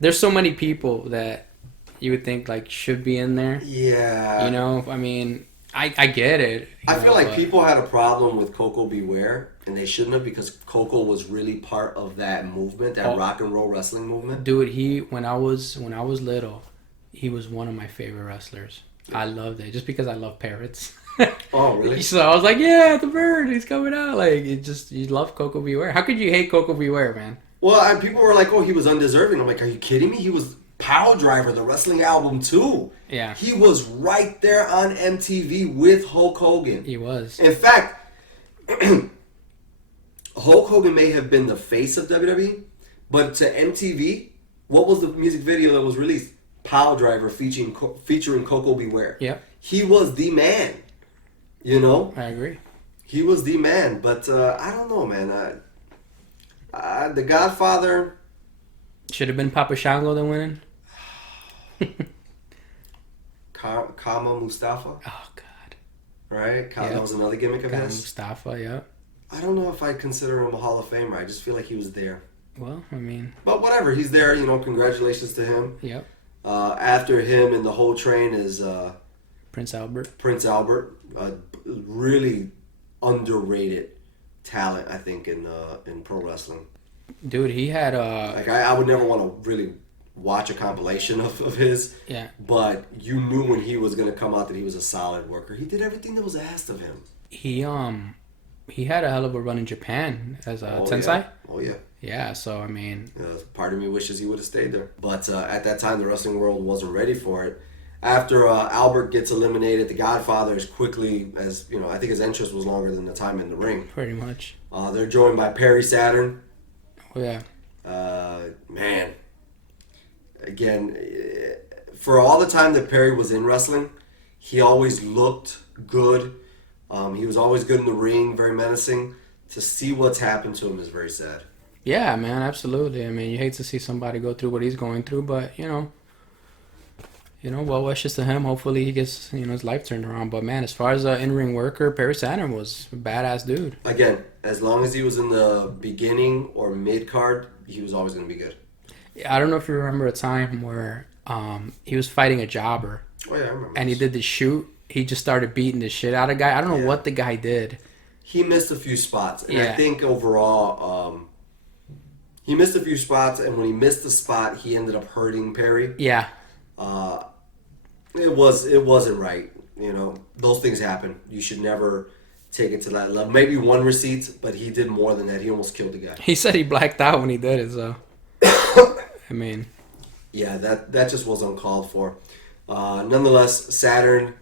There's so many people that you would think like should be in there. Yeah. You know, I mean, I get it. I feel like people had a problem with Coco Beware, and they shouldn't have, because Coco was really part of that movement, that rock and roll wrestling movement. Dude, when I was little, he was one of my favorite wrestlers. I loved it just because I love parrots. Oh, really? So I was like, yeah, the bird, he's coming out. Like, you love Coco Beware. How could you hate Coco Beware, man? Well, people were like, oh, he was undeserving. I'm like, are you kidding me? He was Power Driver, the wrestling album, too. Yeah. He was right there on MTV with Hulk Hogan. He was. In fact, Hulk Hogan may have been the face of WWE, but to MTV, what was the music video that was released? Power Driver featuring Coco Beware. Yeah. He was the man. You know? I agree. He was the man. But I don't know, man. The Godfather, Should have been Papa Shango the winning. Kama Mustafa. Oh God. Right? That was another gimmick of Kama his. Mustafa, yeah. I don't know if I'd consider him a Hall of Famer. I just feel like he was there. Well, I mean. But whatever, he's there. Congratulations to him. Yep. After him in the whole train is Prince Albert. Really underrated talent, I think, in pro wrestling. Dude, he had I would never want to really watch a compilation of his. Yeah. But you knew when he was going to come out that he was a solid worker. He did everything that was asked of him. He had a hell of a run in Japan as a Tensai. Yeah. Oh yeah. Yeah, so I mean, part of me wishes he would have stayed there. But at that time, the wrestling world wasn't ready for it. After Albert gets eliminated, the Godfather is quickly, I think his entrance was longer than the time in the ring. Pretty much. They're joined by Perry Saturn. Oh yeah. Man. Again, for all the time that Perry was in wrestling, he always looked good. He was always good in the ring, very menacing. To see what's happened to him is very sad. Yeah, man, absolutely. I mean, you hate to see somebody go through what he's going through, but well wishes to him. Hopefully he gets his life turned around. But man, as far as an in-ring worker, Perry Saturn was a badass dude. Again, as long as he was in the beginning or mid card, he was always going to be good. I don't know if you remember a time where he was fighting a jobber. Oh yeah, I remember. And he did the shoot. He just started beating the shit out of the guy. I don't know what the guy did. He missed a few spots, and I think overall, he missed a few spots. And when he missed the spot, he ended up hurting Perry. Yeah. It wasn't right. Those things happen. You should never take it to that level. Maybe one receipt, but he did more than that. He almost killed the guy. He said he blacked out when he did it, so. I mean. Yeah, that just was uncalled for. Nonetheless, Saturn.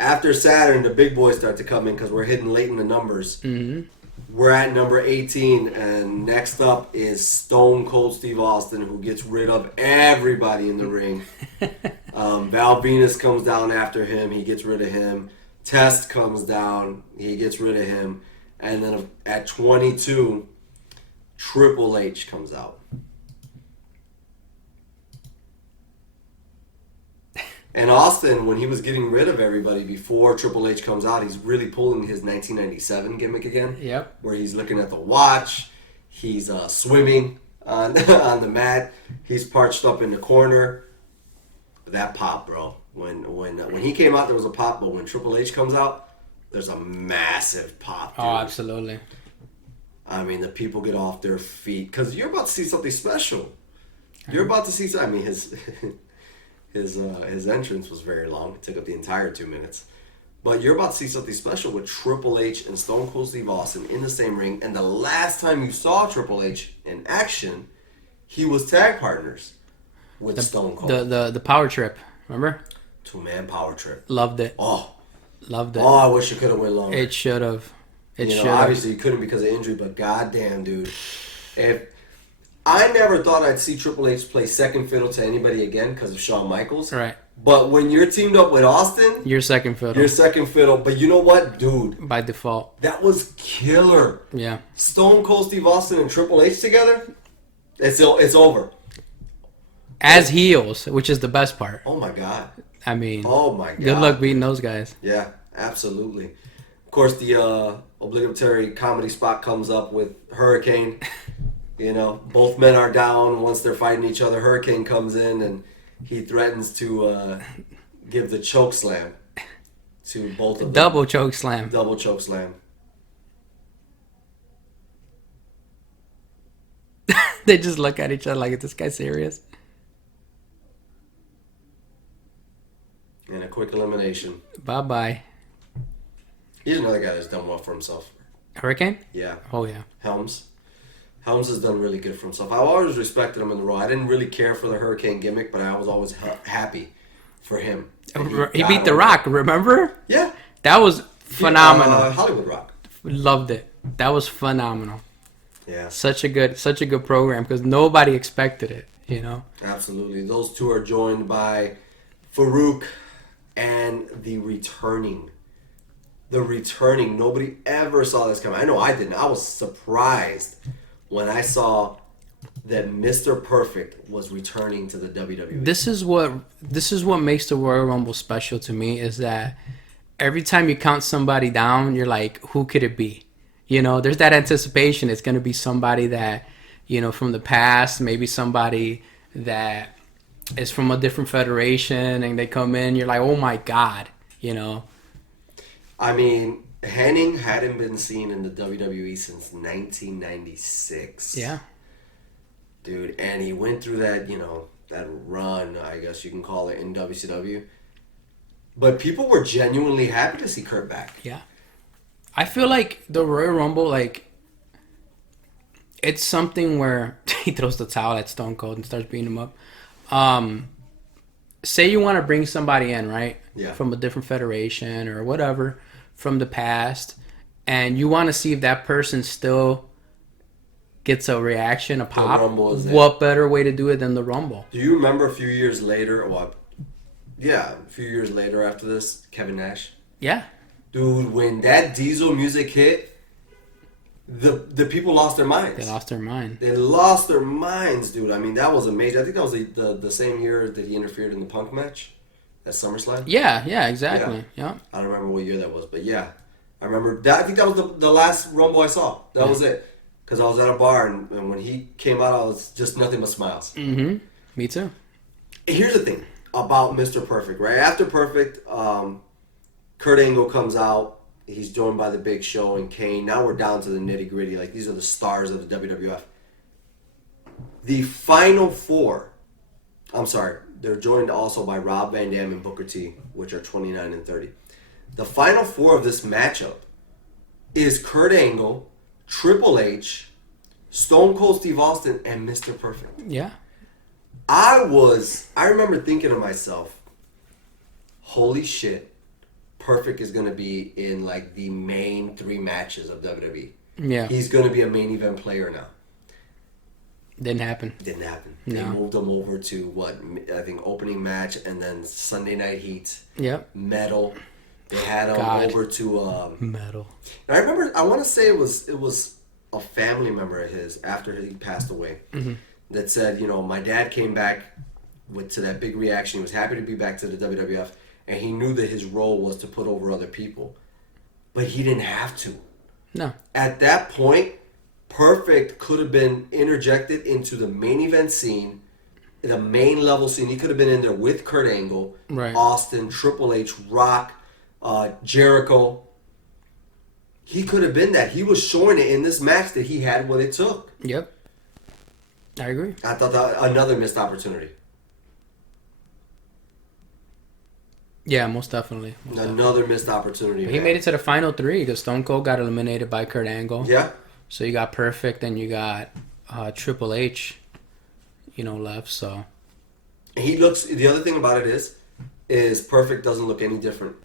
After Saturn, the big boys start to come in because we're hitting late in the numbers. Mm-hmm. We're at number 18, and next up is Stone Cold Steve Austin, who gets rid of everybody in the ring. Val Venus comes down after him. He gets rid of him. Test comes down. He gets rid of him. And then at 22, Triple H comes out. And Austin, when he was getting rid of everybody before Triple H comes out, he's really pulling his 1997 gimmick again. Yep. Where he's looking at the watch. He's swimming on the mat. He's parched up in the corner. That pop, bro. When he came out, there was a pop. But when Triple H comes out, there's a massive pop, dude. Oh, absolutely. I mean, the people get off their feet. Because you're about to see something special. You're about to see something. I mean, his entrance was very long. It took up the entire 2 minutes. But you're about to see something special with Triple H and Stone Cold Steve Austin in the same ring. And the last time you saw Triple H in action, he was tag partners with Stone Cold. The power trip, remember? 2-man power trip. Loved it. Oh. Loved it. Oh, I wish it could have went longer. It should have. Obviously you couldn't because of injury, but goddamn, dude. I never thought I'd see Triple H play second fiddle to anybody again because of Shawn Michaels. Right. But when you're teamed up with Austin, you're second fiddle. But you know what, dude? By default. That was killer. Yeah. Stone Cold Steve Austin and Triple H together, it's over. As heels, which is the best part. Oh my God. I mean, oh my God. Good luck beating those guys. Yeah, absolutely. Of course, the obligatory comedy spot comes up with Hurricane. Both men are down. Once they're fighting each other, Hurricane comes in and he threatens to give the choke slam to both of them. Double choke slam. Double choke slam. They just look at each other like, is this guy serious? And a quick elimination. Bye-bye. He's another guy that's done well for himself. Hurricane? Yeah. Oh, yeah. Helms has done really good for himself. I've always respected him in the Raw. I didn't really care for the Hurricane gimmick, but I was always happy for him. He beat The Rock, remember? Yeah. That was phenomenal. Hollywood Rock. Loved it. That was phenomenal. Yeah. Such a good program because nobody expected it, Absolutely. Those two are joined by Farouk and the returning. Nobody ever saw this coming. I know I didn't. I was surprised when I saw that Mr. Perfect was returning to the WWE. This is what makes the Royal Rumble special to me, is that every time you count somebody down, you're like, who could it be? You know, there's that anticipation. It's going to be somebody that, you know, from the past, maybe somebody that is from a different federation, and they come in, you're like, oh my God, you know. I mean, Hennig hadn't been seen in the WWE since 1996. Yeah. Dude, and he went through that, you know, that run, I guess you can call it, in WCW. But people were genuinely happy to see Kurt back. Yeah. I feel like the Royal Rumble, like, it's something where he throws the towel at Stone Cold and starts beating him up. Say you want to bring somebody in, right? Yeah. From a different federation or whatever, from the past, and you want to see if that person still gets a reaction, a pop. What better way to do it than the Rumble? Do you remember a few years later, a few years later after this, Kevin Nash? Yeah. Dude, when that Diesel music hit, the people lost their minds. They lost their mind. They lost their minds, dude. I mean, that was amazing. I think that was the same year that he interfered in the Punk match at SummerSlam. Yeah, exactly. Yeah. I don't remember what year that was, but yeah. I remember that. I think that was the last Rumble I saw. That was it. Because I was at a bar, and when he came out, I was just nothing but smiles. Mm-hmm. Me too. Here's the thing about Mr. Perfect, right? After Perfect, Kurt Angle comes out. He's joined by the Big Show and Kane. Now we're down to the nitty gritty. Like, these are the stars of the WWF. The final four, they're joined also by Rob Van Dam and Booker T, which are 29 and 30. The final four of this matchup is Kurt Angle, Triple H, Stone Cold Steve Austin, and Mr. Perfect. Yeah. I remember thinking to myself, holy shit, Perfect is going to be in like the main three matches of WWE. Yeah. He's going to be a main event player now. Didn't happen. No. They moved him over to opening match and then Sunday Night Heat. Yep. Metal. They had him over to Metal. I remember. I want to say it was a family member of his after he passed away that said, you know, my dad came back to that big reaction. He was happy to be back to the WWF, and he knew that his role was to put over other people, but he didn't have to. No. At that point, Perfect could have been interjected into the main event scene, the main level scene. He could have been in there with Kurt Angle, right. Austin, Triple H, Rock, Jericho. He could have been that. He was showing it in this match that he had what it took. Yep. I agree. I thought that another missed opportunity. Yeah, most definitely. Another missed opportunity. He made it to the final three because Stone Cold got eliminated by Kurt Angle. Yeah. So you got Perfect and you got Triple H, left. So he looks. The other thing about it is Perfect doesn't look any different.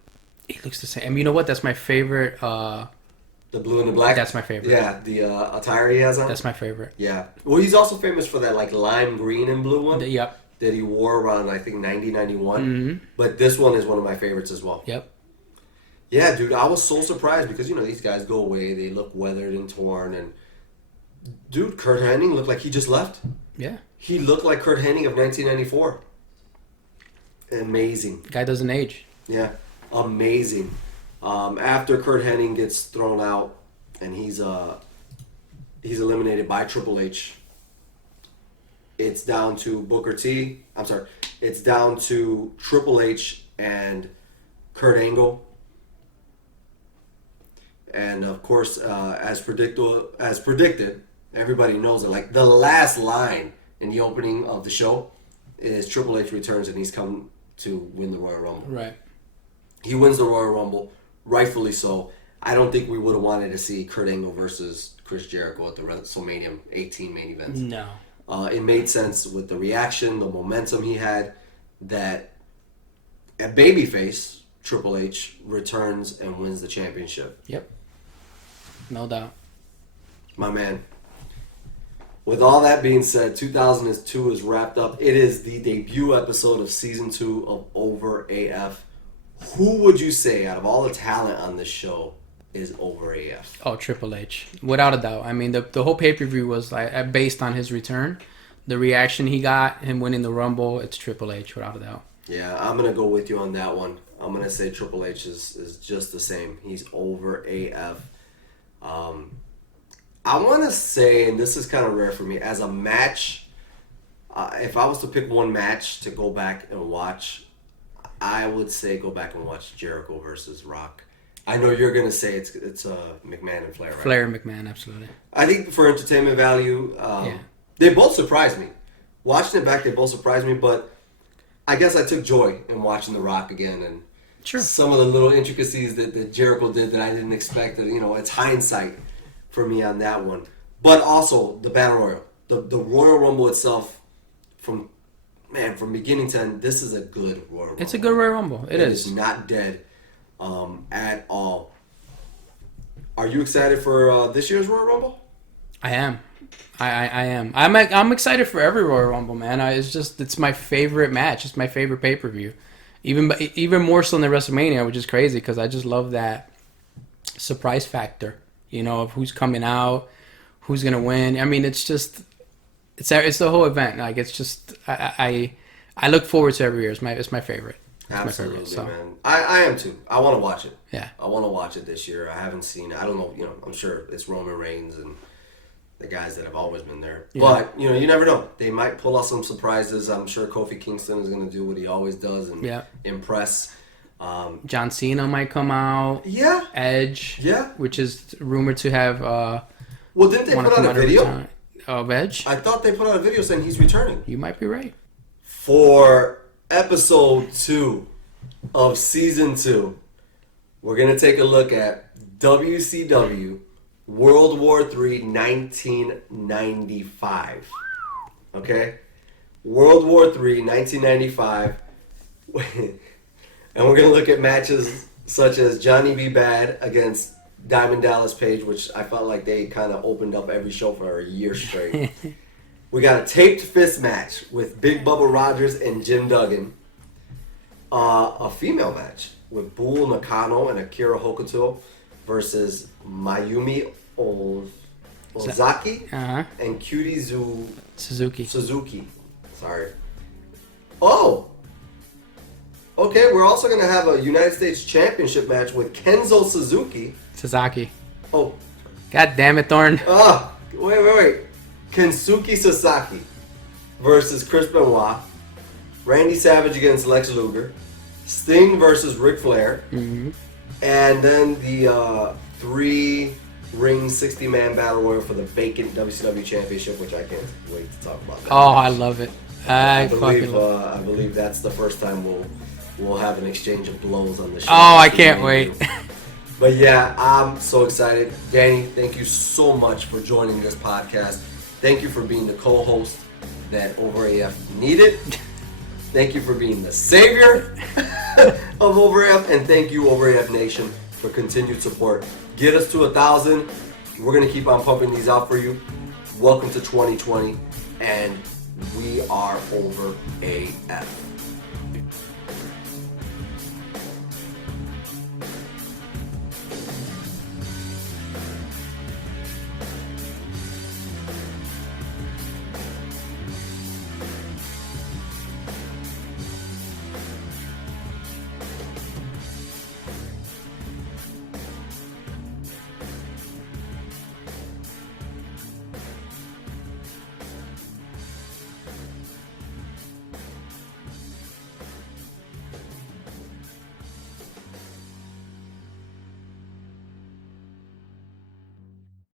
He looks the same. And you know what? That's my favorite. The blue and the black? That's my favorite. Yeah, the attire he has on? That's my favorite. Yeah. Well, he's also famous for that, like, lime green and blue one. Yep. That he wore around, I think, 90, 91. Mm-hmm. But this one is one of my favorites as well. Yep. Yeah, dude, I was so surprised because, these guys go away. They look weathered and torn. And, dude, Kurt Hennig looked like he just left. Yeah. He looked like Kurt Hennig of 1994. Amazing. Guy doesn't age. Yeah. Amazing. After Kurt Hennig gets thrown out and he's eliminated by Triple H, it's down to Booker T. It's down to Triple H and Kurt Angle. And of course, as predicted, everybody knows it. Like the last line in the opening of the show is Triple H returns and he's come to win the Royal Rumble. Right. He wins the Royal Rumble, rightfully so. I don't think we would have wanted to see Kurt Angle versus Chris Jericho at the WrestleMania 18 main event. No. It made sense with the reaction, the momentum he had, that a babyface, Triple H, returns and wins the championship. Yep. No doubt. My man. With all that being said, 2002 is wrapped up. It is the debut episode of Season 2 of Over AF. Who would you say, out of all the talent on this show, is over AF? Oh, Triple H. Without a doubt. I mean, the whole pay-per-view was based on his return. the reaction he got, him winning the Rumble, it's Triple H without a doubt. Yeah, I'm going to go with you on that one. I'm going to say Triple H is just the same. He's over AF. I want to say, and this is kind of rare for me, as a match, if I was to pick one match to go back and watch, I would say go back and watch Jericho versus Rock. I know you're going to say it's McMahon and Flair, right? Flair and McMahon, absolutely. I think for entertainment value, they both surprised me. Watching it back, they both surprised me, but I guess I took joy in watching The Rock again, and some of the little intricacies that Jericho did that I didn't expect. It's hindsight for me on that one. But also the Battle Royal, the Royal Rumble itself, from beginning to end, this is a good Royal Rumble. It's a good Royal Rumble. It is. It's not dead at all. Are you excited for this year's Royal Rumble? I am. I am. I'm excited for every Royal Rumble, man. It's my favorite match. It's my favorite pay-per-view. Even more so than WrestleMania, which is crazy because I just love that surprise factor, of who's coming out, who's going to win. I mean, it's the whole event. Like, it's just, I look forward to every year. It's my favorite. Absolutely, my favorite, man. I am too. I want to watch it. Yeah. I want to watch it this year. I haven't seen it. I don't know, I'm sure it's Roman Reigns and the guys that have always been there. Yeah. But, you never know. They might pull out some surprises. I'm sure Kofi Kingston is going to do what he always does and impress. John Cena might come out. Yeah. Edge. Yeah. Which is rumored to have... well, didn't they put out a video? Of Edge? I thought they put out a video saying he's returning. You might be right. For episode 2 of season 2, we're going to take a look at WCW World War III 1995. Okay? World War III 1995. And we're going to look at matches such as Johnny B. Bad against Diamond Dallas Page, which I felt like they kind of opened up every show for a year straight. We got a taped fist match with Big Bubba Rogers and Jim Duggan. A female match with Bull Nakano and Akira Hokuto versus Mayumi Ozaki and Cutie Suzuki. Sorry. Oh! Okay, we're also going to have a United States Championship match with Kenzo Sasaki. Oh. God damn it, Thorn. Wait. Kensuke Sasaki versus Chris Benoit. Randy Savage against Lex Luger. Sting versus Ric Flair. Mm-hmm. And then the 3-ring 60-man battle royal for the vacant WCW Championship, which I can't wait to talk about. I love it. I believe that's the first time we'll have an exchange of blows on the show. I can't wait. But yeah, I'm so excited. Danny, thank you so much for joining this podcast. Thank you for being the co-host that Over AF needed. Thank you for being the savior of Over AF. And thank you, Over AF Nation, for continued support. Get us to 1,000. We're going to keep on pumping these out for you. Welcome to 2020. And we are Over AF.